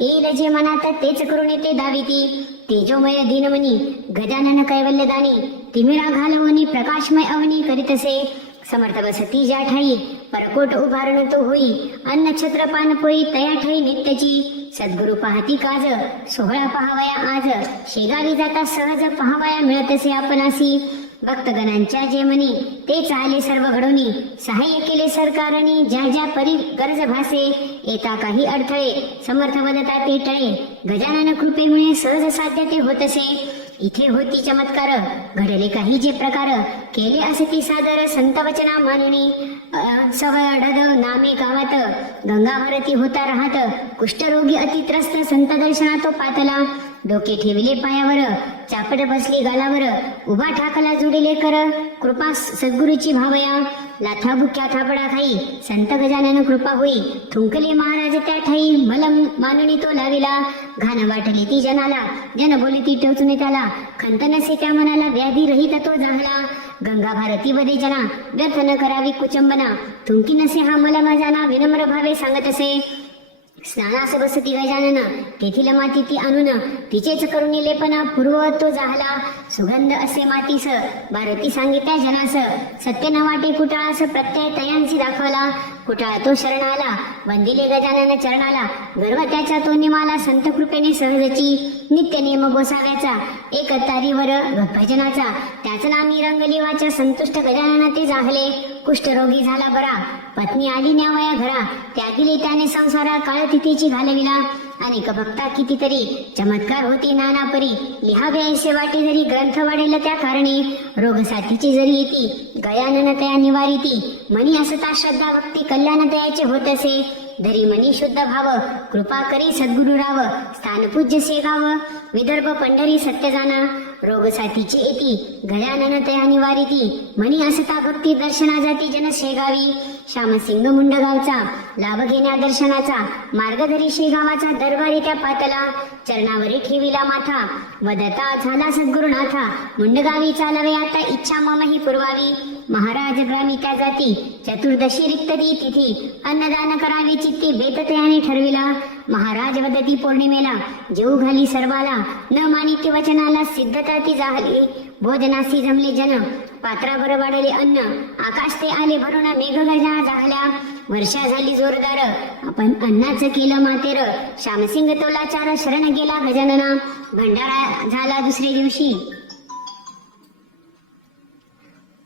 येईल जे मनात तेच करून ते दाविती. तेजोमय दिनमनी, गजानन कैवल्यदानी, तिमिरा घालवणी प्रकाशमय अवनी करीतसे. समर्थ बसती ज्या ठाई, परकोट उभारण तो होई, अन्न छत्र पान पोई तया ठाई नित्यची. सद्गुरु पाहती काज, सोहळा पहावया आज, शेगावी जाता सहज पहावया मिळतसे आपणासी. भक्तगणांच्या जे मनी, ते चाले सर्व घडोनी, सहाय्य केले सरकारनी, ज्या ज्या परी गरज भासे. येता काही अडथळे, समर्थ वदता ते टळे, गजानन कृपेमुळे सहज साध्य ते होतसे. इथे होती चमत्कार, घडले काही जे प्रकार, केले असती सादर संत वचना मानणी. सवडद नामे गावात, गंगा भरती होता राहत, कुष्ठरोगी अतित्रस्त संत दर्शना तो पातला. डोके ठेविले पायावर, चापट बसली गालावर, उभा ठाकला जुडिले कर, कृपा सद्गुरूची भावया. लाथा बुक्या थापडा खाई, संत गजानन कृपा होई, थुंकले महाराज त्या ठाई, मल मानणी तो लाविला. घाण वाटली ती जनाला, जन बोली ती टोचणे त्याला, खंत नसे त्या मनाला, व्याधी रहित तो जाहला. गंगा भारती वदे जना, व्यर्थ न करावी कुचंबना, थुंकी नसे हा मला माझाना, विनम्र भावे सांगत असे. स्नानास बसती गजानन, तेथील माती ती आणून, तिचेच करुणी लेपना, पूर्व तो जाहला. सुगंध असे मातीस, भारती सांगित्या जनास, सत्य न वाटे कुटाळास, प्रत्यय तयांसी दाखवला. कुटाळा तो शरणाला, वंदिले गजानन चरणाला, गर्व त्याचा तो निमाला, संत कृपेने सहजची. नित्य नियम गोसाव्याचा, एक तारीवर भजनाचा, त्याच नामी रंगली वाचा, संतुष्ट गजानन ते जाहले. कुष्ठरोगी झाला बरा, पत्नी आली न्यावया घरा, त्यागिले त्याने संसारा, काळ तिथेची घालविला. अनेक भक्ता कितीतरी, चमत्कार होती नाना परी, लिहावे ऐसे वाटे जरी, ग्रंथ वाढेल त्या कारणे. रोग साथीची जरी येती, गजानन तया निवारिती, मनी असता श्रद्धा भक्ती, कल्याण तयाचे होत असे. धरी मनी शुद्ध भाव, कृपा करी सद्गुरु राव, स्थान पूज्य शेगाव, विदर्भ पंढरी सत्य जाना. रोग साथीची येती, गजानन तया निवारिती, मनी असता भक्ती, दर्शना जाती जन शेगावी. श्यामसिंग मुंडगावचा, लाभ घेण्या दर्शनाचा, मार्गधरी शेगावाचा, दरबारी त्या पातला. चरणावरी ठेविला माथा, वदता झाला सद्गुरुनाथा, मुंडगावी चालवे आता, इच्छा ममही पुरवावी. महाराज ग्रामी त्या जाती, चतुर्दशी रिक्त ती तिथी, अन्नदान करावे चित्ती, बेत तयाने ठरविला. महाराज वदती पौर्णिमेला, जेऊ घाली सर्वाला, न मानित्य वचनाला, सिद्धता ती जाहली. भोजनासी जमले जन, पात्रावर वाढले अन्न, आकाश ते आले भरून, मेघगर्जना जाहल्या. वर्षा झाली जोरदार, आपण अन्नाचं केलं मातेर, श्यामसिंग तोलाचार, शरण गेला गजानना. भंडारा झाला दुसरे दिवशी,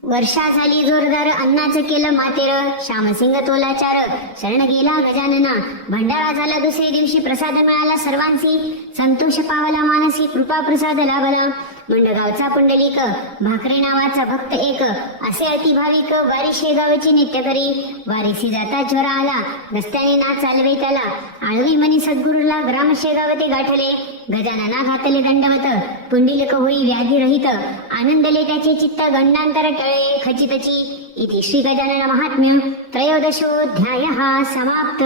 वर्षा झाली जोरदार, अन्नाचं केलं मातेर, श्यामसिंग तोलाचार, शरण गेला गजानना. भंडारा झाला दुसरे दिवशी, प्रसाद मिळाला सर्वांसी, संतोष पावला मानसी, कृपा प्रसाद लाभला. मुंडगावचा पुंडलिक, भाकरे नावाचा भक्त एक, असे अतिभाविक, वारी शेगावची नित्य करी. वारीसी जाता ज्वर आला, रस्त्याने ना चालवे त्याला, आळवी मनी सद्गुरूला, ग्राम शेगाव ते गाठले. गजानना घातले दंडवत, पुंडलिक होई व्याधी रहित, आनंदले त्याचे चित्त, गंडांतर टळे खचितची. इति श्री गजानन महात्म्य त्रयोदशोऽध्यायः समाप्त.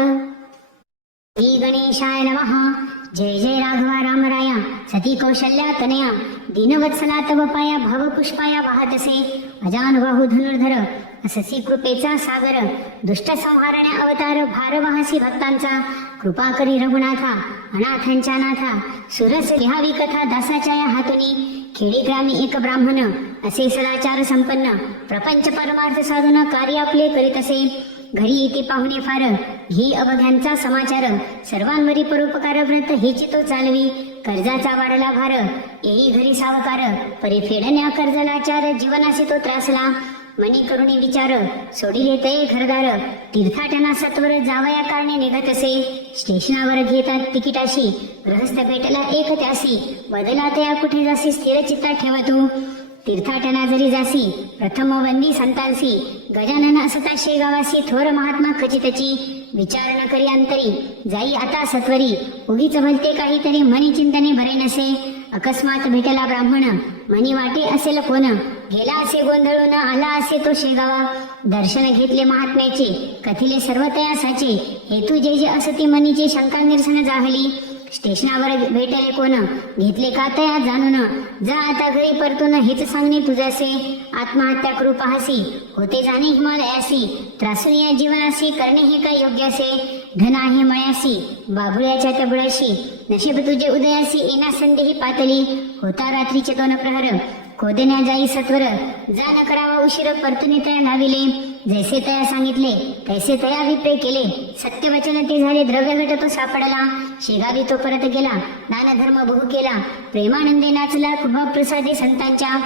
श्री गणेशाय नमः. जय जय राघवा रामराया, सती कौशल्या तनया, दीनवत्सला तव पाया, भवपुष्पाया वाहतसे. अजानुबाहू धनुर्धर, अससी कृपेचा सागर दुष्ट संहारण्या अवतार भारवाहसी भक्तांचा कृपा करी रघुनाथा अनाथांच्या नाथा सुरस लिहावी कथा दासाच्या या हातुनी खेडी ग्रामी एक ब्राह्मण असे सदाचार संपन्न प्रपंच परमार्थ साधून कार्य आपले करीत असे घरी येते पाहुणे फार ही अवघ्यांचा समाचार सर्वांवरी परोपकार व्रत हेची तो चालवी कर्जाचा वाढला भार येई घरी सावकार परी फेडण्या कर्जलाचार जीवनाशी तो त्रासला मनी करुणी विचार सोडिले ते घरदार तीर्थाटना सत्वर जावया कारणे निघत असे स्टेशनावर घेतात तिकिटाशी गृहस्थ भेटला एक त्यासी बदला त्या कुठे जासी स्थिर चित्ता ठेवतो तीर्थाटना जरी जासी प्रथम वंदी संतांसी गजानन असता शेगावासी थोर महात्मा खचितची विचार न करी अंतरी जाई आता सत्वरी उगीच भलते काहीतरी मनी चिंतने भरे नसे अकस्मात भेटला ब्राह्मण मनी वाटे असेल कोण गेला असे गोंधळून आला असे तो शेगावा दर्शन घेतले महात्म्याचे कथिले सर्व तयासाचे हेतू जे जे असती मनीचे शंका निरसन जाहली स्टेशनावर भेटले कोण घेतले का तया जाणून जा आता घरी परतून हेच सांगणे तुझ्यासे आत्महत्या करू पाहसी होते जाणे हिमालयासी त्रासून या जीवनासी करणे हे काय योग्यासे धन आहे मळ्यासी बाबुळ्याच्या तबळाशी नशीब तुझे उदयासी येना संदेही पातली होता रात्रीचे दोन प्रहर खोदण्या जाई सत्वर जा न करावा उशीर परतुनी तया लाविले जैसे तया सांगितले तैसे तया विप्रे केले सत्यवचन ते झाले द्रव्यघट तो सापडला शेगावी तो परत गेला दान धर्म बहु केला प्रेमानंदे नाचला कृपा प्रसादे संतांच्या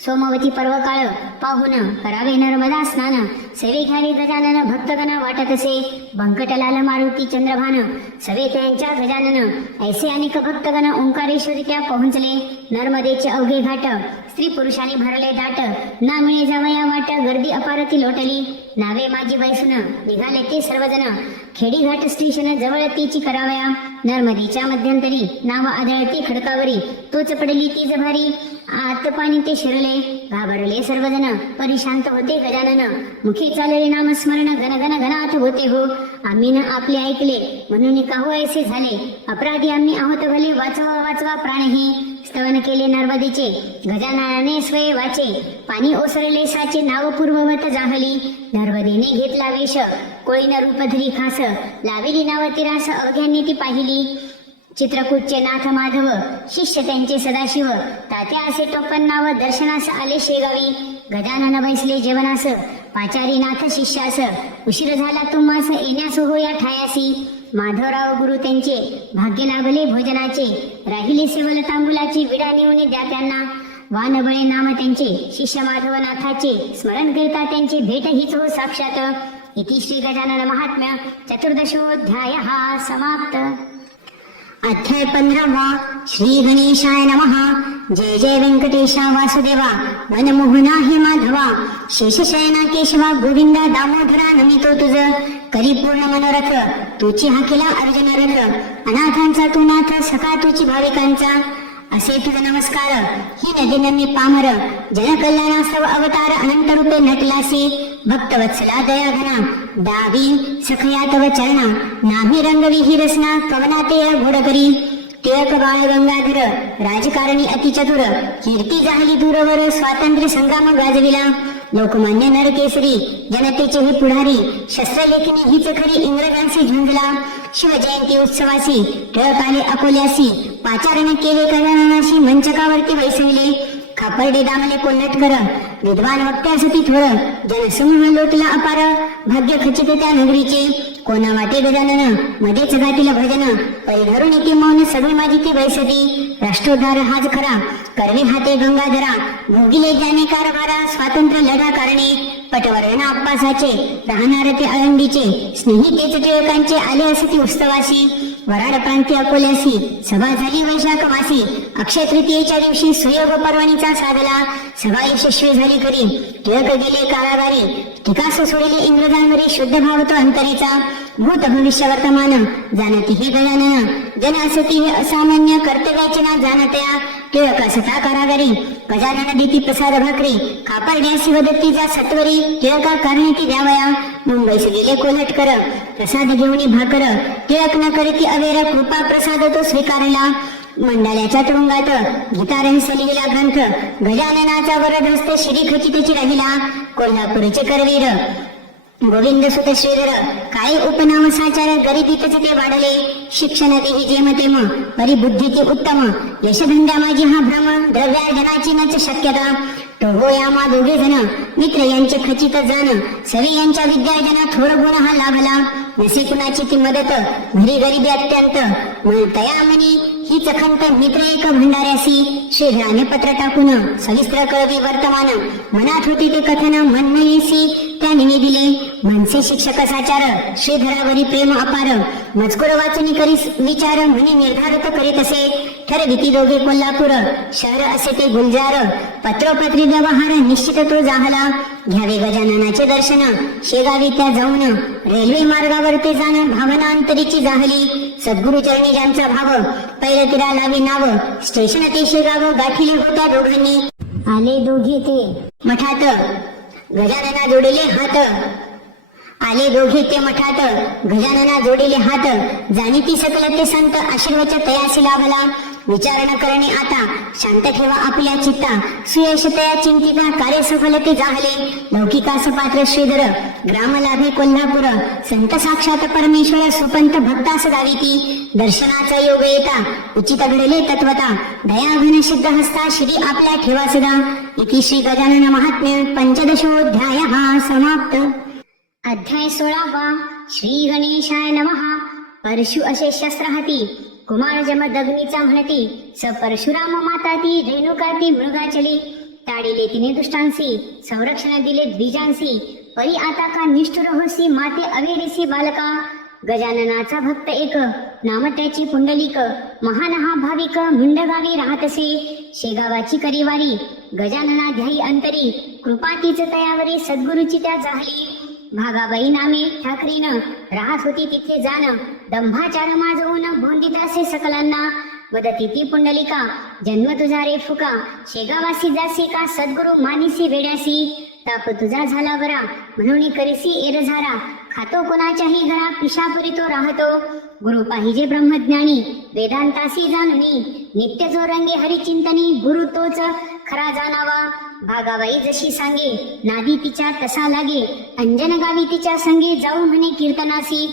सोमवती पर्व काळ पाहुन करावे नर्मदा स्नान सेवे घ्यावी गजानन भक्तगण वाटत असे बंकटलाल मारुती चंद्रभान सवे त्यांच्या गजानन ऐसे अनेक भक्तगण ओंकारेश्वरी त्या पोहोचले नर्मदेचे अवघे घाट स्त्री पुरुषांनी भरले दाट ना मिळे जावया वाट गर्दी अपारती लोटली नावे माझी बैसून निघाले ते सर्वजण खेडी घाट स्टेशन जवळ तीची करावया नर्मदेच्या मध्यंतरी नाव आदळती खडकावरी तोच पडली ती जभारी आत पाणी ते शिरले घाबरले सर्वजण परिशांत होते गजानन मुखी चालले नाम स्मरण घन घन घनाथ होते हो आम्ही न आपले ऐकले म्हणून काहू ऐसे झाले अपराधी आम्ही आहोत भले वाचवा वाचवा प्राणही स्तवन केले नर्मदेचे गजाननाने स्वय वाचे पाणी ओसरले साचे नाव पूर्ववत जाहली नर्मदेने घेतला वेश कोळीन रूप धरी खास लाविली नाव तिरास अवघ्यांनी ती पाहिली चित्रकूटचे नाथ माधव शिष्य त्यांचे सदाशिव तात्या असे टोपण नाव दर्शनास आले शेगावी गजानन बैसले जेवणास पाचारी नाथ शिष्यास उशीर झाला तुम्हास येण्यास हो या ठायासी माधवराव गुरु त्यांचे भाग्य लाभले भोजनाचे राहिले सेवल तांबुलाची विडा नेऊन द्या त्यांना वानबळे नाम त्यांचे शिष्य माधवनाथाचे स्मरण करता त्यांची भेट हीच हो साक्षात इति श्री गजानन महात्म्य चतुर्दशोऽध्याय समाप्त अध्याय 15 श्री गणेशाय नमः जय जय व्यंकटेशा वासुदेवा मनमोहना हे माधवा शेषशयना केशवा गोविंदा दामोदरा नमितो तुझ करी पूर्ण मनोरथ तुची हा केला अर्जुन रथ अनाथांचा तू नाथ सखा तुची भाविकांचा असे तुझ नमस्कार ही नदी नमी पामर जनकल्याणास्तव अवतार अनंत रूपे नटलासी भक्तवत्सला दया घना दावी सखया तव चरणा नाभी रंगविही रसना कवना ते घोडकरी टिळक बाळ गंगाधर राजकारणी अतिचतुर कीर्ती जाहली दूरवर स्वातंत्र्य संग्राम गाजविला लोकमान्य नरकेसरी जनतेचे हे पुढारी शस्त्रलेखनी हीच खरी इंग्रजांशी झुंजला शिवजयंती उत्सवासी टिळक आले अकोल्यासी पाचारण केले गजाननाशी मंचकावरती बैसविले खापर्डे दामले कोल्हटकर विद्वान वक्त्यासती थोर जनसमूह लोटला अपार भाग्य खचित त्या नगरीचे कोणा वाटे गजानन मध्येच गातील भजन पैधरून येते मौन सगळी माझी ती बैसती राष्ट्रोद्धार हाच खरा करवे हाते गंगाधरा भोगिले ज्याने कारभारा स्वातंत्र्य लढा कारणे पटवर्णन आप्पासाचे राहणार ते आळंदीचे स्नेही तेच टिळकांचे आले असती उत्सवासी वराड प्रांती अकोल्यासी सभा झाली वैशाख मासी अक्षय तृतीयेच्या दिवशी सुयोग पर्वणीचा साधला सभा यशस्वी झाली खरी टिळक गेले कारागारी टिकास सोडले इंग्रजांवरील शुद्ध भाव तो अंतरीचा भूत भविष्य वर्तमान जाणती हे गजानन जन असती हे असामान्य कर्तव्याचे ना जाणत्या टिळक असता कारागारी गजानन देती प्रसाद भाकरी खापर्ड्यासी वदतीचा सत्वरी टिळका कारणी द्यावया मुंबईस गेले कोल्हटकर प्रसाद घेऊन भाकर टिळक न करीती अवेर कृपा प्रसाद तो स्वीकारला मंडाल्याच्या तुरुंगात गीता रहस्य लिहिला ग्रंथ गजाननाचा वरद हस्त श्री खचितची राहिला कोल्हापूरचे करवीर गोविंद सुत श्रीधर काय उपनाम साचार गरिबीतच ते वाढले शिक्षण तेही जेमतेम परिबुद्धी ती उत्तम यशधंद्या माझी हा भ्रम द्रव्यार्जनाची नच शक्यता तो हो या मा दोघे जण मित्र यांचे खचित जाण सवी यांच्या विद्यार्जना थोर गुण हा लाभला नसे कुणाची ती मदत घरी गरिबी अत्यंत तया मनी हीच खंत मित्र एक भंडाऱ्यासी श्रीधराने पत्र टाकून सविस्तर कळवी वर्तमान मनात होती ते कथन मनमयेसी त्याने दिले मनसे शिक्षक साचार श्रीधरावरी प्रेम अपार मजकूर वाचून करी विचार म्हणे निर्धारित करीत असे ठरविती दोघे कोल्हापूर शहर असे ते गुलजार पत्रोपत्री व्यवहार निश्चित तो जाहला घ्यावे गजाननाचे दर्शन शेगावी त्या जाऊन रेल्वे मार्गावर ते जाण भावनांतरीची जाहली सद्गुरु चरणी ज्यांचा भाव पहिले तिला लावी नाव स्टेशन ते शेगाव गाठीले होत्या दोघांनी आले दोघे ते मठात गजानना जोडिले हात आले दोघे ते मठात गजानना जोडिले हात जाणीती सकल ते संत आशीर्वच तयासी लाभला विचार न करणे आता शांत ठेवा आपल्या चित्ता सुयश तया चिंतिता कार्य सफल ते जाहले लौकिकास पात्र श्रीधर ग्राम लाभे कोल्हापूर संत साक्षात परमेश्वर सुपंत भक्तास दाविती दर्शनाचा योग येता उचित घडले तत्वता दयाघन सिद्ध हस्ता श्री आपल्या ठेवा सदा इति श्री गजानन महात्म्य पंचदशोऽध्याय समाप्त अध्याय 16 श्री गणेशाय नमः परशु असे शस्त्र हाती कुमार जमदग्नीचा म्हणती स परशुराम माता ती रेणुका ती मृगाचली ताडिले तिने दुष्टांसी संरक्षण दिले द्विजांसी परी आता का निष्ठुर होसी माते अवेरिसी बालका गजाननाचा भक्त एक नाम त्याची पुंडलिक महान हा भाविक मुंडगावी राहतसे शेगावाची करीवारी गजानना ध्यायी अंतरी कृपा तीच तयावरी सद्गुरूची त्या जाहली भागाबाई नामे ठाकरीनं राहत होती तिथे जाण दंभाचार माजवून भोंदित असे सकलांना वदती ती पुंडलिका जन्म तुझा रे फुका शेगावासी जासी का सद्गुरु मानिसी वेड्यासी ताप तुझा झाला बरा म्हणून करीसी एरझारा खातो कोणाच्याही घरा पिशापुरी तो राहतो गुरु पाहिजे ब्रह्मज्ञानी वेदांतासी जाणनी नित्य जो रंगे हरिचिंतनी गुरु तोच खरा जाणावा भागाबाई जशी सांगे नादी तिच्या तसा लागे अंजन गावी तिच्या संगे जाऊ म्हणे कीर्तनासी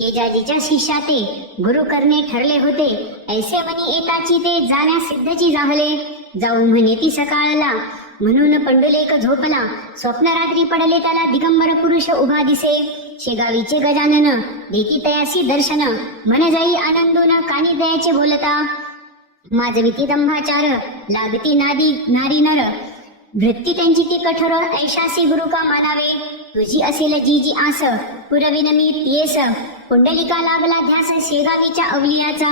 केजाजीच्या शिष्या ते गुरु करणे ठरले होते ऐसे मनी एकाची ते जाण्या सिद्धची जाहले जाऊ म्हणे ती सकाळला म्हणून पंडुलेक झोपला स्वप्न रात्री पडले त्याला दिगंबर पुरुष उभा दिसे शेगावीचे गजानन देती तयासी दर्शन मन जाई आनंदून कानी दयाचे बोलता माजविती दंभाचार लागती नारी नर वृत्ती त्यांची ती कठोर ऐशासी गुरु का मानावे तुझी असेल जी जी आस पुरविन मी पियेस पुंडलिका लागला ध्यास शेगावीच्या अवलियाचा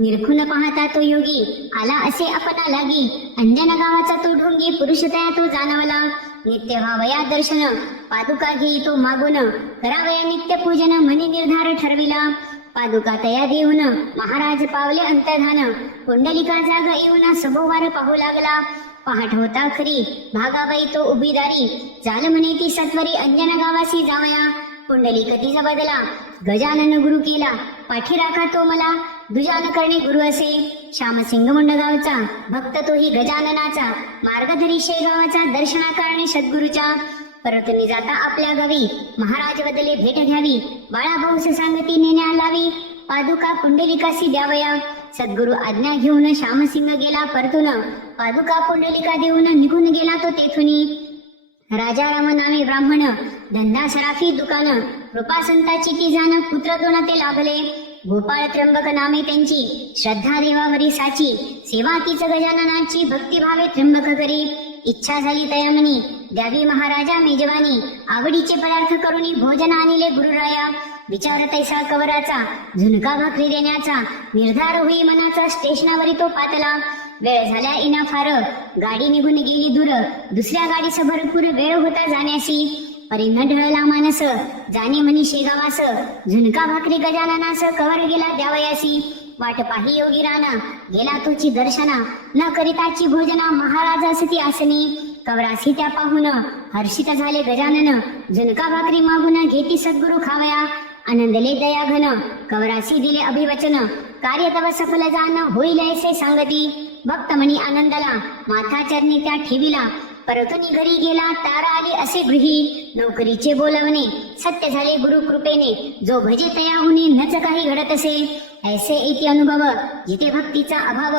निरखून पाहता तो योगी आला असे अपना लागी अंजन गावाचा तो ढोंगी पुरुषतया तो जाणवला नित्य व्हावया दर्शन पादुका घेई तो मागून करावया नित्य पूजन मनी निर्धार ठरविला पादुका तया देऊन महाराज पावले अंतर्धान पुंडलिका जाग येऊन सभोवार पाहू लागला पहाट होता खरी भागाबाई तो उभीदारी झाल म्हणे ती सत्वरी अंजन गावासी जावया पुंडलिक तिचा बदला गजानन गुरु केला पाठी राखा तो मला दुजान करणे गुरु असे श्यामसिंग मुंडगावचा भक्त तोही गजाननाचा मार्गधरी शेगावाचा दर्शना करणे सद्गुरूच्या परतनी जाता आपल्या गावी महाराज बदले भेट घ्यावी बाळाभाऊस सांगती नेण्या लावी पादुका पुंडलिकासी द्यावया सद्गुरु आज्ञा घेऊन श्यामसिंग गेला परतून पादुका पुंडलिका देऊन निघून गेला तो तेथुनी राजाराम नामे ब्राह्मण धंदा सराफी दुकान कृपा संताची ती जाण पुत्र दोन ते लाभले गोपाळ त्र्यंबक नामे त्यांची श्रद्धा देवावरी साची सेवा तीच गजाननाची भक्तिभावे त्र्यंबक करी इच्छा झाली तयामनी द्यावी महाराजा मेजवानी आवडीचे पदार्थ करुणी भोजन आणले गुरुराया विचार तैसा कवराचा झुणका भाकरी देण्याचा निर्धार होई मनाचा स्टेशनावरी तो पातला वेळ झाल्या इना फार गाडी निघून गेली दूर दुसऱ्या गाडीस भरपूर वेळ होता जाण्यासी परी न ढळला मानस जाणे म्हणी शेगावास झुणका भाकरी गजाननास कवर गेला द्यावयासी वाट पाही योगी राणा गेला तोची दर्शना न करिताची भोजना महाराजास ती आसनी कवरासी त्या पाहून हर्षित झाले गजानन झुणका भाकरी मागून घेती सद्गुरु खावया आनंदले दया घन कवरासी दिले अभिवचन कार्य तव सफल जान होईल ऐसे सांगती भक्त म्हणी आनंदाला माथा चरणी त्या ठेविला परतुनी घरी गेला तारा आली असे गृही नोकरीचे बोलवणे सत्य झाले गुरु कृपेने जो भजे तयाहुनी नच काही घडत असे ऐसे इति अनुभव जिथे भक्तीचा अभाव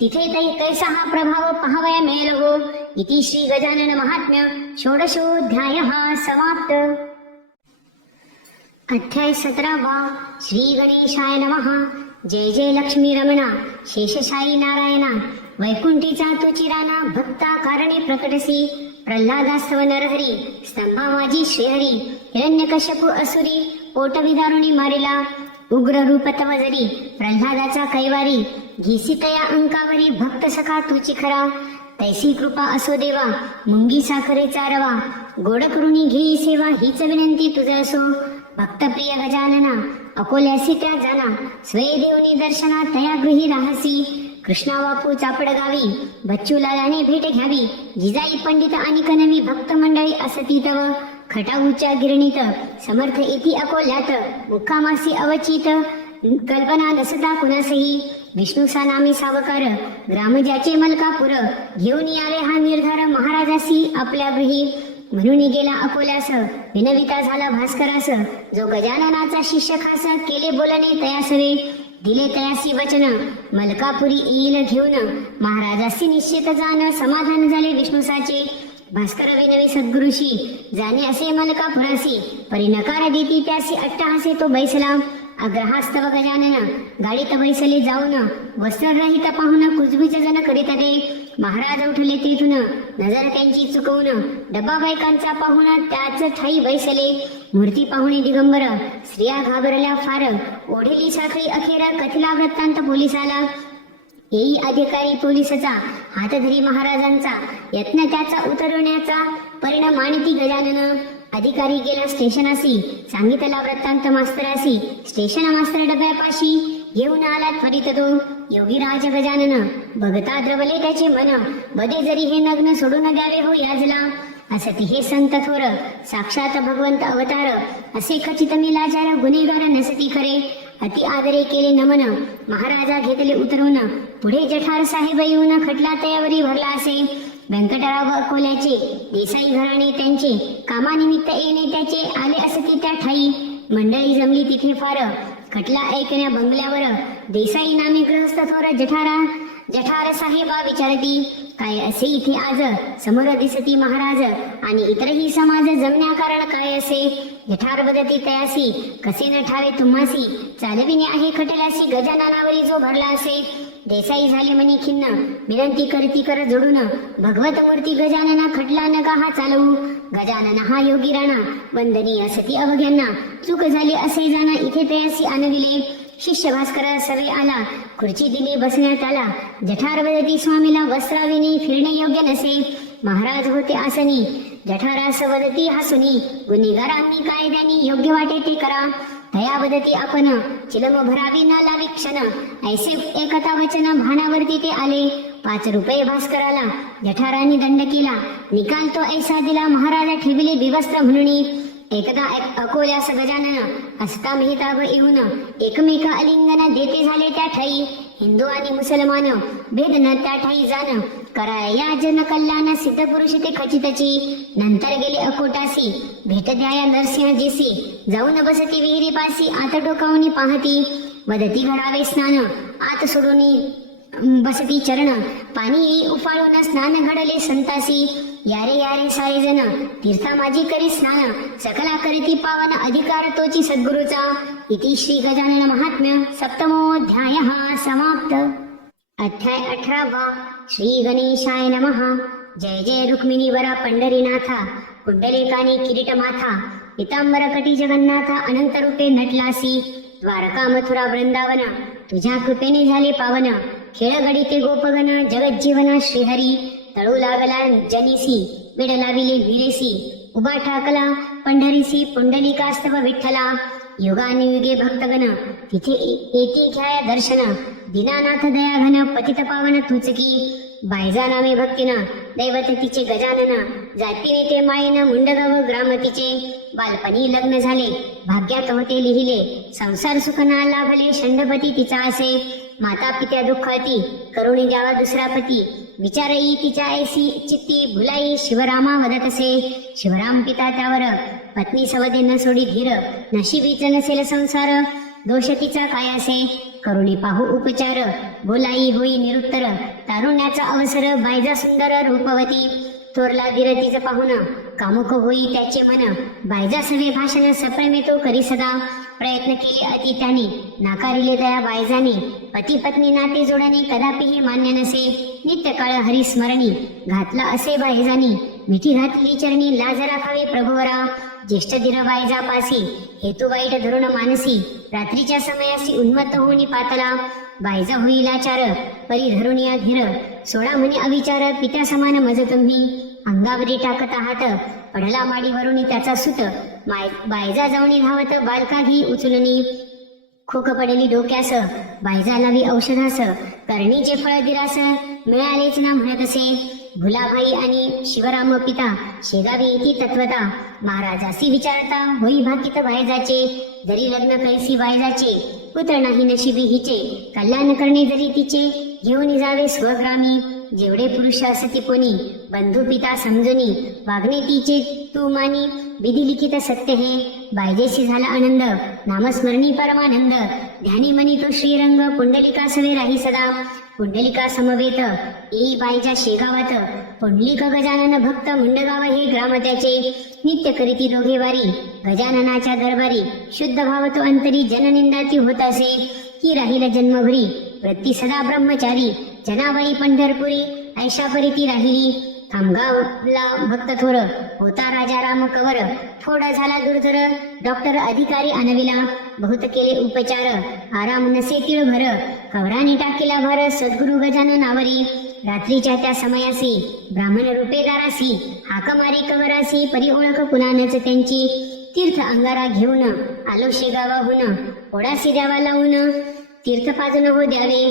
तिथे तै कैसा हा प्रभाव पहावया मिळेल हो इति श्री गजानन महात्म्य षोडशोऽध्याय समाप्त। अध्याय 17 श्री गणेशाय नमः। जय जय लक्ष्मी रमणा शेषशायी नारायणा वैकुंठीचा तो चिराना भक्ता कारणे प्रकटसी प्रल्हादास्तव नरहरी स्तंभा माझी श्रीहरी हिरण्यकश्यपु असुरी पोटविदारुणी मारिला उग्र रूप तव जरी प्रल्हादाचा कैवारी घिसितया अंकावरी भक्त सखा तुची खरा तैसी कृपा असो देवा मुंगी साखरेचा रवा गोड करुणी घेई सेवा हीच विनंती तुझ असो भक्तप्रिय गजानना अकोल्यासी त्या जाना स्वये देवनी दर्शना तया गृही राहसी कृष्णा बापू चापड गावी बच्चू लालाने भेट घ्यावी जिजाई पंडित आणि कनवी भक्त मंडळी असती तव खटाऊच्या गिरणीत समर्थ इति अकोल्यात मुक्कामासी अवचित कल्पना नसता कुणासही विष्णूसा नामी सावकार ग्राम ज्याचे मलकापूर घेऊन यावे हा निर्धार महाराजासी आपल्या गृही म्हणून गेला अकोल्यास विनविता झाला भास्करास जो गजाननाचा शिष्य खास केले बोलणे तयासवे दिले तयासी वचन मलकापुरी येईल घेऊन महाराजासी निश्चित जाण समाधान झाले विष्णुसाचे भास्कर विनवी सद्गुरुशी जाणे असे मलकापुरासी परी नकार देती त्यासी अट्टहासे तो बैसला अग्रहास्तव गजानन गाडीत बैसले जाऊन वस्त्ररहित पाहून कुजबुज जन करीत ते महाराज उठले तेथून नजर त्यांची चुकवून डब्बा बायकांचा पाहून त्याच ठाई बैसले मूर्ती पाहुणे दिगंबर स्त्रिया घाबरल्या फार ओढेली साखळी अखेर कथिला वृत्तांत पोलिसाला येई अधिकारी पोलिसचा हात धरी महाराजांचा यत्न त्याचा उतरवण्याचा परिणाम मानिती गजानन अधिकारी गेला स्टेशनासी सांगितला वृत्तांत मास्तरासी स्टेशन मास्तर डब्यापाशी घेऊन आला त्वरित तो योगीराज गजानन बघता द्रवले त्याचे मन बदे जरी हे नग्न सोडून द्यावे हो याजला असती हे संत थोर साक्षात भगवंत अवतार असे खचित मी लाचार गुन्हेगार नसती खरे अति आदरे केले नमन महाराजा घेतले उतरवून पुढे जठार साहेब येऊन खटला तयावरी भरला असे व्यंकटराव अकोल्याचे देसाई घराणे त्यांचे कामानिमित्त येणे त्याचे आले असती त्या ठाई मंडळी जमली तिथे फार खटला ऐकण्या बंगल्यावर देसाई नामी गृहस्थ थोर जठार साहेबा विचारती काय असे इथे आज समोर दिसती महाराज आणि इतरही समाज जमण्या कारण काय असे जठार बदती तयासी कसे न ठावे तुम्हासी चालविणे आहे खटल्यासी गजाननावरी जो भरला असे देसाई झाले मनी खिन्न विनंती करती कर जोडून भगवत मूर्ती गजानना खटला नका हा चालवू गजानन हा योगी राणा वंदनीय सती अवघ्यांना चूक झाली असे जाणा इथे तयासी आणविले शिष्य भास्करा सवे आला खुर्ची दिली बसण्यात आला जठार वदती स्वामीला वस्त्राविनी फिरणे योग्य नसे महाराज होते आसनी जठारास वदती हसुनी गुन्हेगारांनी कायद्यानी योग्य वाटे ते करा तया वदती आपण चिलम भरावी ना लावी क्षण ऐसे एकता वचन भानावरती ते आले 5 रुपये भास्कराला जठारांनी दंड केला निकाल तो ऐसा दिला महाराजा ठेविले विवस्त्र म्हणून एकदा अकोल्यास गजानन असता मेहताब येऊन एकमेका अलिंगन देते झाले त्या ठाई हिंदू आणि मुसलमान भेद न त्या ठाई जाण कराय या जन कल्याण सिद्ध पुरुष ते खचितची नंतर गेले अकोटासी भेट द्याया नरसिंहजीसी जाऊन बसती विहिरी पासी आत डोकावणी पाहती वदती घडावे स्नान आत सोडून बसती चरण पाणी येई उफाळून स्नान घडले संतासी यारे यारे सारे जन तीर्था माझी करी स्नान सकला करीती पावन अधिकार तोची सद्गुरूचा इति श्री गजानन महात्म्य सप्तमोऽध्यायः समाप्त। अध्याय 18 श्री गणेशाय नमः। जय जय रुक्मिणी वरा पंढरीनाथा कुंडलेकानी किरीट माथा पितांबर कटी जगन्नाथ अनंत रूपे नटलासी द्वारका मथुरा वृंदावन तुझ्या कृपेने झाले पावन खेळ गडिते गोपगण जगज्जीवन श्रीहरी तळू लागला जनीसी विड लाविले वीरेसी उभा ठाकला पंढरीसी पुंडलिकास्तव विठ्ठला युगानुयुगे भक्तगण तिथे येते घ्याया दर्शन दीनानाथ दयाघन पतित पावन तुचकी बायजा नामे भक्तीन दैवत तिचे गजानन जातीने ते मायेन मुंडगाव ग्राम तिचे बालपणी लग्न झाले भाग्यात होते लिहिले संसार सुख ना लाभले षंडपती तिचा असे माता पित्या दुःखाती करुणी द्यावा दुसरा पती विचारई तिच्या ऐसी चित्ती भुलाई शिवरामा वदत असे शिवराम पिता त्यावर पत्नी सवदे न सोडी धीर नशिबीच नसेल संसार दोष तिचा काय असे करुणी पाहू उपचार बोलाई होई निरुत्तर तारुण्याचा अवसर बायजा सुंदर रूपवती थोरला धीर तिचं पाहून कामुक होई त्याचे मन बायजा सवे भाषण सप्रेमे तो करी सदा प्रयत्न केले अति त्याने नाकारिले दया बायजाने पती पत्नी नाते जोडणे कदापिही मान्य नसे नित्य काळ हरिस्मरणी घातला असे बायजानी मिठी घातली चरणी लाज राखावे प्रभुवरा ज्येष्ठ धीर बायजा पासी हेतू वाईट धरुण मानसी रात्रीच्या समयासी उन्मत्त होऊन पातला बायजा होईलाचार परी धरुण या धीर सोळा म्हणे अविचार पित्या समान मज तुम्ही अंगावरी टाकत आहात पडला माडीवरून त्याचा सुत बायजा जाऊनी धावत बालका घी उचलुनी खोक पडली डोक्यास बायजा लावी औषधास करणीचे फळ दिरास मिळालेच ना म्हणत असे भुलाभाई आणि शिवराम पिता शेगावी येती तत्वता महाराजासी विचारता होई भाकित बायजाचे जरी लग्न कैसी बायजाचे पुत्र नाही नशिबी हिचे कल्याण करणे जरी तिचे घेऊन जावे स्वग्रामी जेवढे पुरुष असती कोणी बंधू पिता समजुनी वागणे तिचे तू मानी विधी लिखित सत्य हे बायजेशी झाला आनंद नामस्मरणी परमानंद ध्यानी मनी तो श्रीरंग पुंडलिका सवे राही सदा पुंडलिका समवेत येई बाईच्या शेगावात पुंडलिक गजानन भक्त मुंडगाव हे ग्राम त्याचे नित्य करीती दोघे वारी गजाननाच्या दरबारी शुद्ध भाव तो अंतरी जननिंदाती होत असे की राहील जन्मभरी वृत्ती सदा ब्रह्मचारी जनाबाई पंढरपुरी ऐशा परी ती राहिली खामगावला भक्त थोर होता राजा राम कवर थोडा झाला दुर्धर डॉक्टर अधिकारी आणविला बहुत केले उपचार आराम नसे तिळ भर कवराने टाकीला भर सद्गुरु गजाननावरी रात्रीच्या त्या समयासी ब्राह्मण रूपेदारासी हाक मारी कवरासी परी ओळख पुनानच त्यांची तीर्थ अंगारा घेऊन आलो शेगावाहून ओढासी द्यावा लावून तीर्थ पाजून हो द्यावे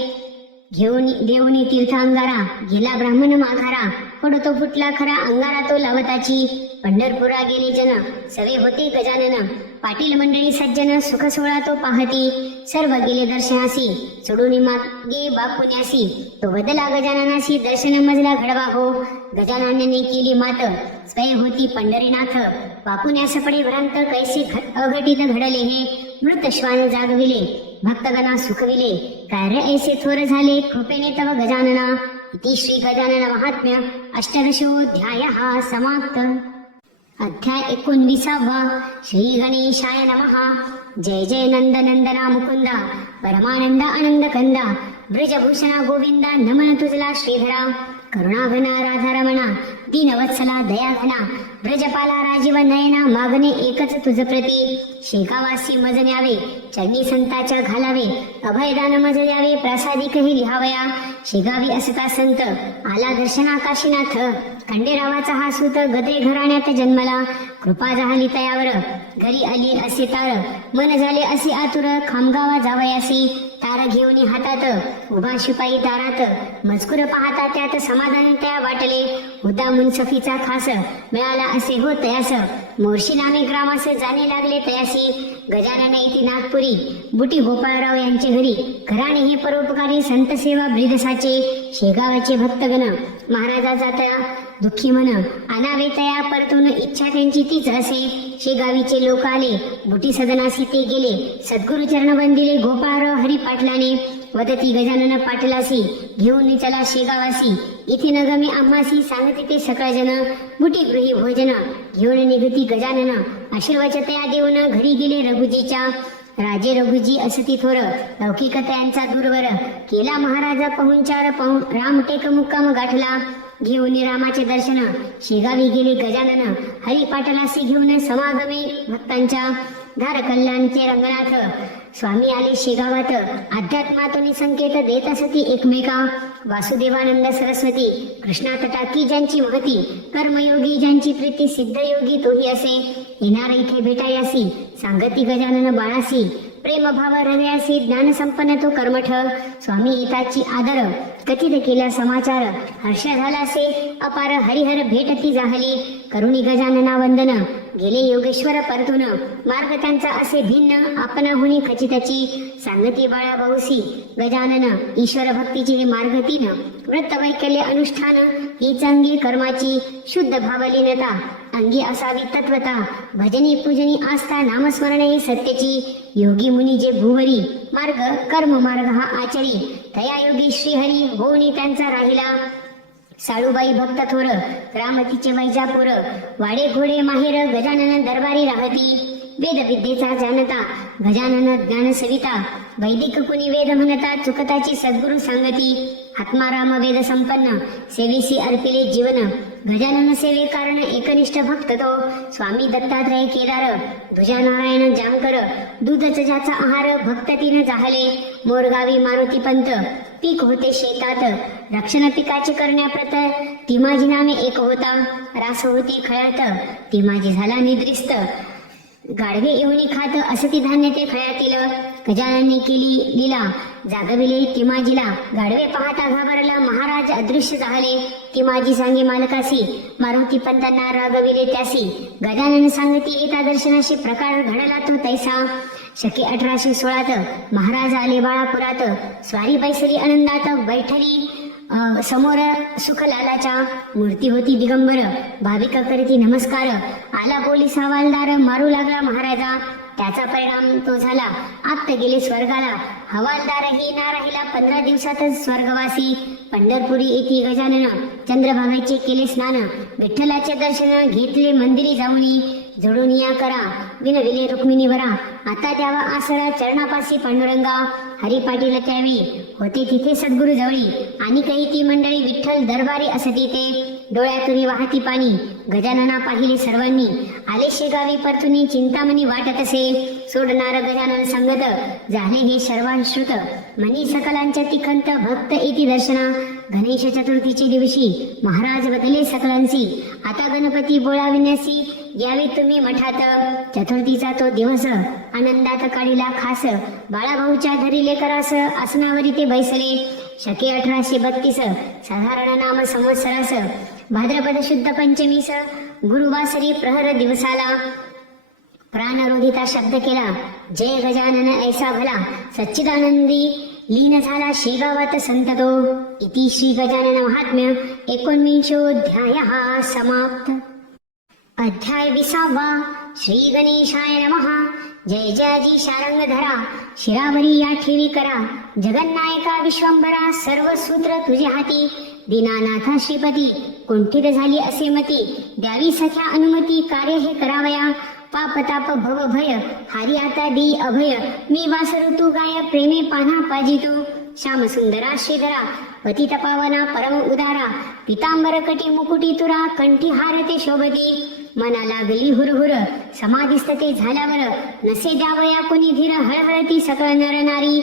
घेऊन देऊनी तीर्थ अंगारा गेला ब्राह्मण माघारा पडतो फुटला खरा अंगारा तो लावताची पंढरपुरा गेले जन सवे होते गजानन पाटील मंडळी सज्जन सुख सोहळा तो पाहती सर्व गेले दर्शनासी सोडून मागे बापुण्यासी तो बदला गजाननासी दर्शन मजला घडवा हो गजाननाने केली मात स्वय होती पंढरीनाथ बापुण्यास पडे भ्रांत कैसे अघटित घडले हे मृत श्वान जागविले भक्तगणा सुखविले काय रे ऐसे थोर झाले कृपेने तव गजानना इति श्री गजानन महात्म्य अष्टादशोऽध्यायः समाप्त। अध्याय 19 श्री गणेशाय नमः। जय जय नंद नंदना मुकुंदा परमानंद आनंद कंदा ब्रजभूषणा गोविंदा नमन तुझला श्रीधरा करुणाघना राधारमणा दीनवत्सला दयाघना ब्रजपाला राजीव नयना मागणे एकच तुझ प्रती शेगावासी मज न्यावे चरणी संताच्या घालावे अभयदान मज द्यावे प्रासादिकही लिहावया शेगावी असता संत आला दर्शना काशीनाथ खंडेरावाचा हा सूत गदे घराण्यात जन्मला कृपा झाली तयावर घरी आली असे तार मन झाले असे आतुर खामगावा जावयासी तार घेऊन हातात उभा शिपाई दारात मजकूर पाहता त्यात समाधान त्या वाटले हुदा मुनसफीचा खास मिळाला असे हो तयास मोर्शी नामे ग्रामास जाणे लागले तयासी गजानन इति नागपुरी बुटी गोपाळराव यांचे घरी घराणे हे परोपकारी संत सेवा ब्रिदसाचे शेगावाचे भक्तगण महाराजाचा त्या दुःखी मन अनावे तया परतून इच्छा त्यांची तीच असे शेगावीचे लोक आले बुटी सदनासी ते गेले सद्गुरु चरण वंदिले गोपाळराव हरी पाटलाने वदती गजानन पाटलासी घेऊन चला शेगावासी इथे न गमे आम्हासी सांगते ते सकळजन बुटी गृही भोजन घेऊन निघती गजानन आशीर्वचतया देऊन घरी गेले रघुजीच्या राजे रघुजी असती थोर लौकिक त्यांचा दूरवर केला महाराजा पाहुणचार रामटेक मुक्काम गाठला घेऊन रामाचे दर्शन शेगावी गेले गजानन हरी पाटलासी घेऊन समागमे भक्तांच्या धार कल्याणचे रंगनाथ स्वामी आले शेगावात अध्यात्मातून संकेत देत असती एकमेका वासुदेवानंद सरस्वती कृष्णा तटाकी ज्यांची महती कर्मयोगी ज्यांची प्रीती सिद्धयोगी तोही असे येणार इथे भेटायासी सांगती गजानन बाळासी प्रेम भाव हृदयासी ज्ञान संपन्न तो कर्मठ स्वामी येताची आदर कथित केला समाचार हर्ष झालासे अपार हरिहर भेटती जाहली करुणी गजानना वंदन गेले योगेश्वर परतून मार्ग त्यांचा असे भिन्न आपणाहुनी खचिताची सांगती बाळा भाऊसी गजानन ईश्वर भक्तीचे हे मार्ग तीन व्रत वैकल्य अनुष्ठान हीच अंगी कर्माची शुद्ध भावलीनता अंगी असावी तत्वता भजनी पूजनी आस्था नामस्मरण ही सत्याची योगी मुनी जे भुवरी मार्ग कर्म मार्ग हा आचरी तया योगी श्रीहरी होनी त्यांचा राहिला साळूबाई भक्त थोर रामतीचे वैजापूर वाडे घोडे माहेर गजानन दरबारी राहती वेद विद्येचा जानता गजानन ज्ञान सविता वैदिक कुणी वेद म्हणता चुकताची सद्गुरु सांगती आत्माराम वेद संपन्न सेवेसी अर्पिले जीवन गजानन सेवे कारण एकनिष्ठ भक्त तो स्वामी दत्तात्रय केदार दुजा नारायण जामकर दूधच ज्याचा आहार भक्त तीन जाहले मोरगावी मारुती पंत पीक होते शेतात रक्षण पिकाचे करण्याप्रत ती माझी नामे एक होता रास होती खळ्यात ती माझी झाला निद्रिस्त गाढवे येऊनी खात असती धान्य ते खळ्यातील गजानने केली लीला जागविले तिमाजीला गाढवे पाहता घाबरला महाराज अदृश्य झाले तिमाजी सांगे मालकासी मारुती पंतांना रागविले त्यासी गजानन सांगती एका दर्शनाशी प्रकार घडला तो तैसा शके 1816 महाराज आले बाळापुरात स्वारी बैसरी आनंदात बैठली समोर सुखलालाच्या मूर्ती होती दिगंबर भाविक करती नमस्कार आला पोलीस हवालदार मारू लागला महाराजा त्याचा परिणाम तो झाला आप्त गेले स्वर्गाला हवालदारही ना राहिला 15 दिवसातच स्वर्गवासी पंढरपुरी येथे गजानन चंद्रभागेचे केले स्नान विठ्ठलाचे दर्शन घेतले मंदिरी जाऊनी जोडून या करा विनविले रुक्मिणीवरा आता द्यावा आसरा चरणापासी पांडुरंगा हरी पाटील त्यावेळी होते तिथे सद्गुरु जवळी आणि काही ती मंडळी विठ्ठल दरबारी असती ते डोळ्यातून वाहती पाणी गजानना पाहिले सर्वांनी आले शेगावी परतुनी चिंतामणी वाटत असे सोडणार गजानन संगत झाले हे सर्वांश्रुत मनी सकलांच्या तिखंत भक्त येती दर्शना गणेश चतुर्थीच्या दिवशी महाराज बदले सकलांसी आता गणपती बोलाविण्यासी यावे तुम्ही मठात चतुर्थीचा तो दिवस आनंदात काढीला खास बाळाभाऊच्या घरी लेकरास आसनावरी ते बैसले शके 1832 साधारण नाम संवत्सरास भाद्रपद शुद्ध पंचमीस गुरुवासरी प्रहर दिवसाला प्राणरोधिता शब्द केला जय गजानन ऐसा भला सच्चिदानंदी लीन झाला शेगावात संत तो इति श्री गजानन महात्म्य 19 समाप्त अध्याय 20 श्री गणेशाय नमः जय जयाजी शारंग धरा शिरावरी या ठेवी करा जगन्नायका विश्वंभरा सर्व सूत्र तुझे हाती दीनानाथा श्रीपती कुंठित झाली असे मती द्यावी सख्या अनुमती कार्य हे करावया पाप ताप भव भय हारी आता दी अभय मी वासरू तू गाय प्रेमे पाना पाजी तू श्याम सुंदरा श्रीधरा पतित पावना परम उदारा पितांबर कटी मुकुटी तुरा कंठी हारते शोभती मना लागली हुरहुर समाधिस्थ ते झाल्यावर नसे द्यावया कोणी धीर हळहळती सकळ नर नारी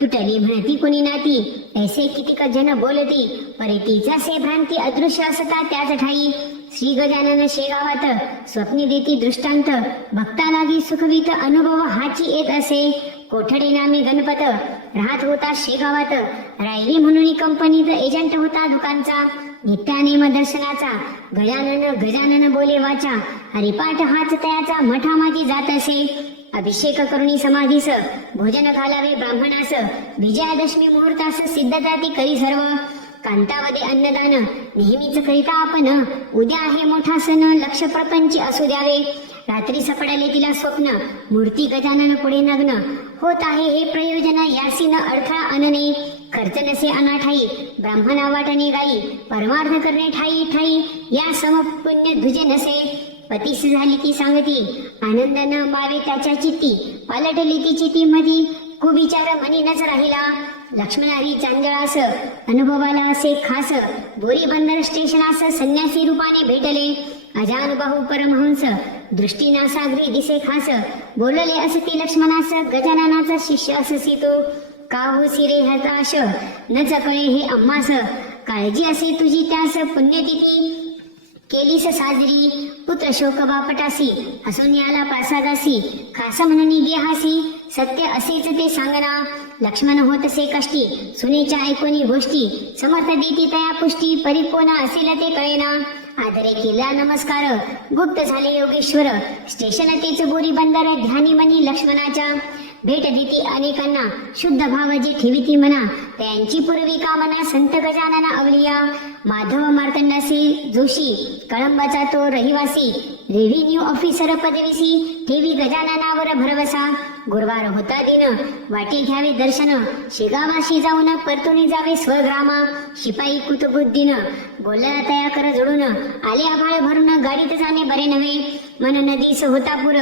तुटली म्हणती कोणी नाती ऐसे कितीक जन बोलती परे जसे भ्रांती अदृश्य असता त्याच ठाई श्री गजानन शेगावात स्वप्नी देती दृष्टांत भक्ता लागी सुखवित अनुभव हाची येत असे कोठडे नामी गणपत राहत होता शेगावात रायरी म्हणून कंपनीत एजंट होता दुकानचा नित्यानेम दर्शनाचा गजानन बोले वाचा हरिपाठ हाच तयाचा मठामाती जात असे अभिषेक करुणी समाधीस भोजन घालावे ब्राह्मणास विजयादशमी मुहूर्तास सिद्धता ती करी सर्व कांतावदे अन्नदान नेहमीच करिता आपण उद्या आहे मोठा सण लक्ष प्रपंची असू द्यावे रात्री सपडाले तिला स्वप्न मूर्ती गजानन पुढे नग्न होत आहे हे प्रयोजन यासी न अडथळा अनने खर्च नसे अनाठाई ब्राह्मणा वाटणे गाई परमार्थ करणे ठाई ठाई या समपुण्य धुजे नसे पतीस झाली ती सांगती आनंद न मावे त्याच्या चित्ती पालटली ती चित्ती मधी कुविचार मनीनच राहिला लक्ष्मणारी चांदळास अनुभवाला असे खास बोरी बंदर स्टेशनास संन्यासी रूपाने भेटले अजानुबाहू परमहंस दृष्टीना सागरी दिसे खास बोलले असती लक्ष्मणास गजाननाचा शिष्य अससी तो का होसी रे हताश न चकळे हे आम्हास काळजी असे तुझी त्यास पुण्यतिथी केलीस साजरी पुत्र शोक बापटासी हसून याला प्रासादासी खास म्हणून गेहासी सत्य असेच ते सांगना लक्ष्मण होतसे कष्टी सुनेच्या ऐकोनी गोष्टी समर्थ देती तया पुष्टी परिकोना असेल ते कळेना आदरे केला नमस्कार, गुप्त झाले योगेश्वर. स्टेशन तेच बोरी बंदर, ध्यानी मनी लक्ष्मणाच्या. भेट देती अनेकांना, शुद्ध भाव जी ठेविती मना. त्यांची पूर्वी कामना, संत गजानना अवलिया. माधव मार्तंडासी जोशी, कळंबाचा तो रहिवासी. रेव्हेन्यू ऑफिसर पदवीसी, ठेवी गजाननावर भरवसा. गुरुवार होता दिन, वाटे घ्यावे दर्शन. शेगावाशी जाऊन परतून जावे स्वग्रामा. शिपाई कुतुबुद्दीन, बोलला तया कर जोडून. आले आभाळ भरून, गाडीत जाणे बरे नव्हे. मन नदीस होता पूर,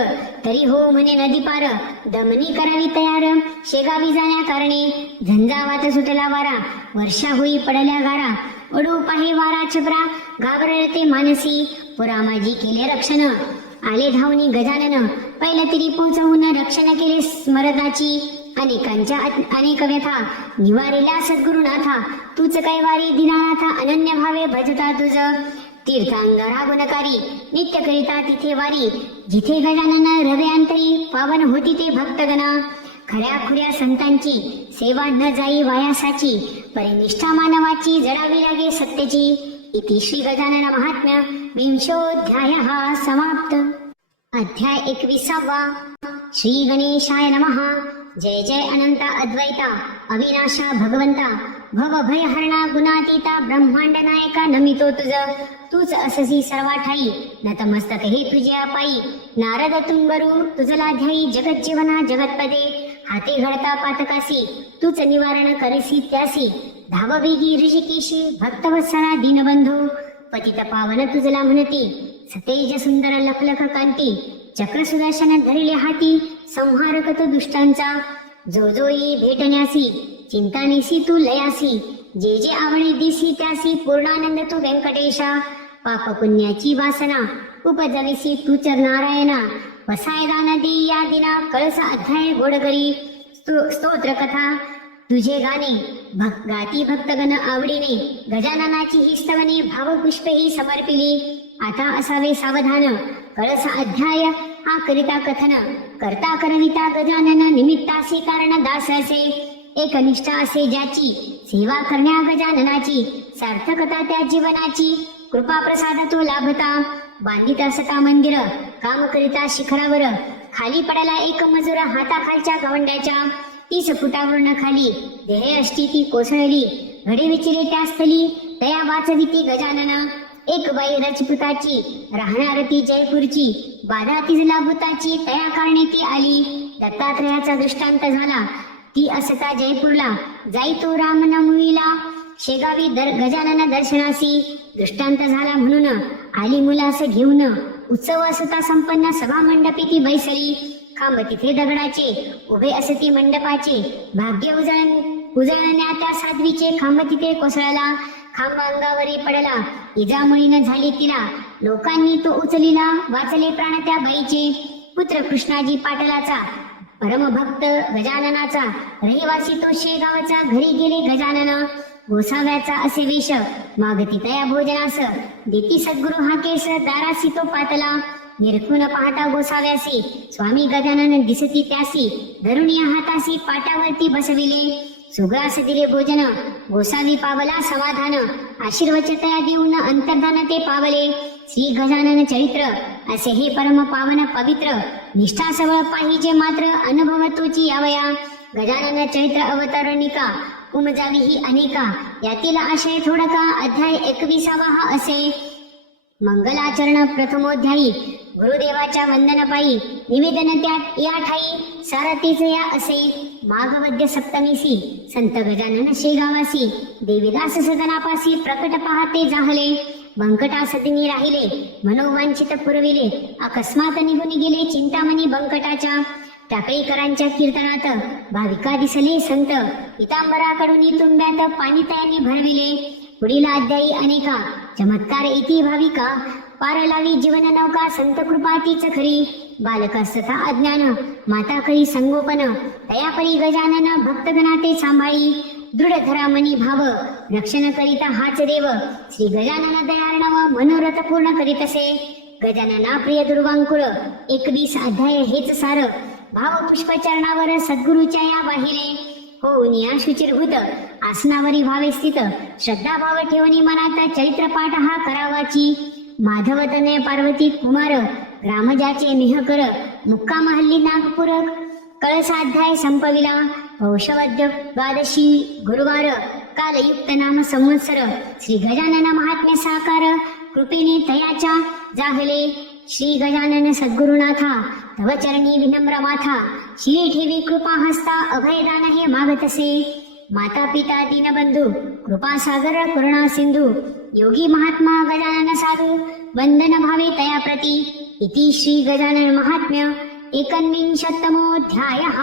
तरी हो म्हणे नदी पार. दमनी करावी तयार, शेगावी जाण्या कारणे. झंझावात सुटला वारा, वर्षा होई पडल्या गारा. ओढू पाहे वारा छबरा, घाबरते मानसी. पुरा माझी केले रक्षण, आले धावणी गजानन. पहिल्या तरी पोहोचवून रक्षण केले स्मरणाची. अनेकांच्या अनेक व्यथा, निवारिल्या सद्गुरुनाथा. तूच कैवारी दीनानाथा, अनन्य भावे भजता तुझ. तीर्थांगरा गुणकारी, नित्य करिता तिथे वारी. जिथे गजानन रवे अंतरी, पावन होती ते भक्तगणा. खऱ्या खुऱ्या संतांची सेवा न जाई वायासाची. परिनिष्ठा मानवाची, जडावी लागे सत्याची. इति श्री गजानन महात्म्य विंशोऽध्यायः समाप्त. अध्याय 21. श्री गणेशाय नमः. जय जय अनंता अद्वैता, अविनाशा भगवंता. भव भय हरणा गुणातीता, ब्रह्मांड नायका नमितो तुझ. तूच अससी सर्वा ठाई, नतमस्तक हे तुझ्या पायी. नारद तुंबरू तुझला ध्यायी, जगत जीवना जगतपदे. हाती घडता पातकासी, तूच निवारण करसी त्यासी. धाववेगी ऋषिकेशी, भक्तवत्सला दीनबंधू. पतित पावन तुझला म्हणती, सतेज सुंदर लखलख कांती. चक्र सुदर्शन धरिले हाती, संहारक तो दुष्टांचा. जो जो येई भेटण्यासी, चिंतानेसी तू लयासी. जे जे आवळे दिसी त्यासी, पूर्णानंद तू व्यंकटेशा. पाप पुण्याची वासना, उपजविसी तूच नारायणा. वसायदान देई या दिना, कळस अध्याय गोडगरी. स्तोत्र कथा तुझे गाणे, गाती भक्तगण आवडीने. गजाननाची ही स्तवने, भावपुष्पे ही समर्पिली. आता असावे सावधान, कळस अध्याय हा करिता कथन. करता करविता गजानन, निमित्तासी कारण दास असे. एकनिष्ठा असे ज्याची, सेवा करण्या गजाननाची. सार्थकता त्या जीवनाची, कृपा प्रसाद तो लाभता. बांधित असता मंदिर, काम करिता शिखरावर. खाली पडला एक मजूर, हाताखालच्या गवंड्याच्या. 30 फुटावरून खाली, देह अष्टी ती कोसळली. घडी विचिले त्या स्थली, तया वाचविती गजानन. एक बाई रजपुताची, राहणार ती जयपूरची. बाधा तिजला भूताची, तया कारणे ती आली. दत्तात्रयाचा दृष्टांत झाला, ती असता जयपूरला. जाई तो राम नमुईला, शेगावी गजानन दर्शनासी. दृष्टांत झाला म्हणून, आली मुलास घेऊन. उत्सव असता संपन्न, सभा मंडपी ती बैसली. खांब तिथे दगडाचे, उभे असती मंडपाचे. भाग्य उजळण्या त्या साध्वीचे, खांब तिथे कोसळला. खांब अंगावरी पडला, इजामुळीनं झाली तिला. लोकांनी तो उचलिला, वाचले प्राण त्या बाईचे. पुत्र कृष्णाजी पाटलाचा, परमभक्त गजाननाचा. रहिवासी तो शेगावचा, घरी गेले गजानन. गोसाव्याचा असे वेश, मागती तया भोजनास. देती सद्गुरु हा केस, दारासी तो पातला. निरखून पाहता गोसाव्यासी, स्वामी गजानन दिसती त्यासी. धरुणी हातासी पाटावरती बसविले. सुग्रास दिले भोजन, गोसावी पावला समाधान. आशीर्वचतया देऊन अंतर्धान ते पावले. श्री गजानन चरित्र असे हे परम पावन पवित्र. निष्ठा सबळ पाहिजे मात्र, अनुभव तोची यावया. गजानन चरित्र अवतरणिका, उमजावी ही अनेका. यातील आशय थोडका, अध्याय 21 असे. मंगलाचरण प्रथमोध्यायी, गुरुदेवाच्या वंदन पायी. निवेदन त्यात या ठाई, सारथीच या असे. माघवद्य सप्तमीसी, संत गजानन शेगावासी. देवीदास सदनापासी, प्रकट पाहते जाहले. बंकटासदिनी राहिले, मनोवांछित पुरविले. अकस्मात निघून गेले, चिंतामणी बंकटाच्या. टाकळीकरांच्या कीर्तनात, भाविका दिसले संत. पितांबराकडून तुंब्यात पाणी तयाने भरविले. पुढील अध्यायी अनेका, चमत्कार इति भाविका. पार लावी जीवन नौका, संत कृपा तीच खरी. बालकास्तथा अज्ञान, माता करी संगोपन. तयापरी गजानन, भक्तगणा ते सांभाळी. दृढ धरा मनी भाव, रक्षण करिता हाच देव. श्री गजानन दयार्णव, मनोरथ पूर्ण करीतसे. गजानना प्रिय दुर्वांकुर, 21 अध्याय हेच सार. भाव पुष्प चरणावर, सद्गुरूच्या या वाहिले. होऊन या शुचिरभूत, आसनावरी भावे स्थित. श्रद्धा भाव ठेवणी मनात, चरित्र पाठ हा करावाची. माधवतनय पार्वती कुमार ग्रामजाचे मिहकर मुक्काम हल्ली नागपूर कळसाध्याय संपविला पौषवद्य द्वादशी गुरुवार कालयुक्त नाम संवत्सर श्री गजानन महात्म्य साकार कृपेने तयाच्या जागले श्री गजानन सद्गुरुनाथा तव चरणी विनम्र माथा शिरी ठेवी कृपा हस्ता अभयदान हे मागतसे माता पिता दीनबंधू कृपासागर करुणा सिंधू योगी महात्मा गजानन साधू वंदन भावे तया प्रती इति श्री गजानन महात्म्य 19तमोऽध्यायः।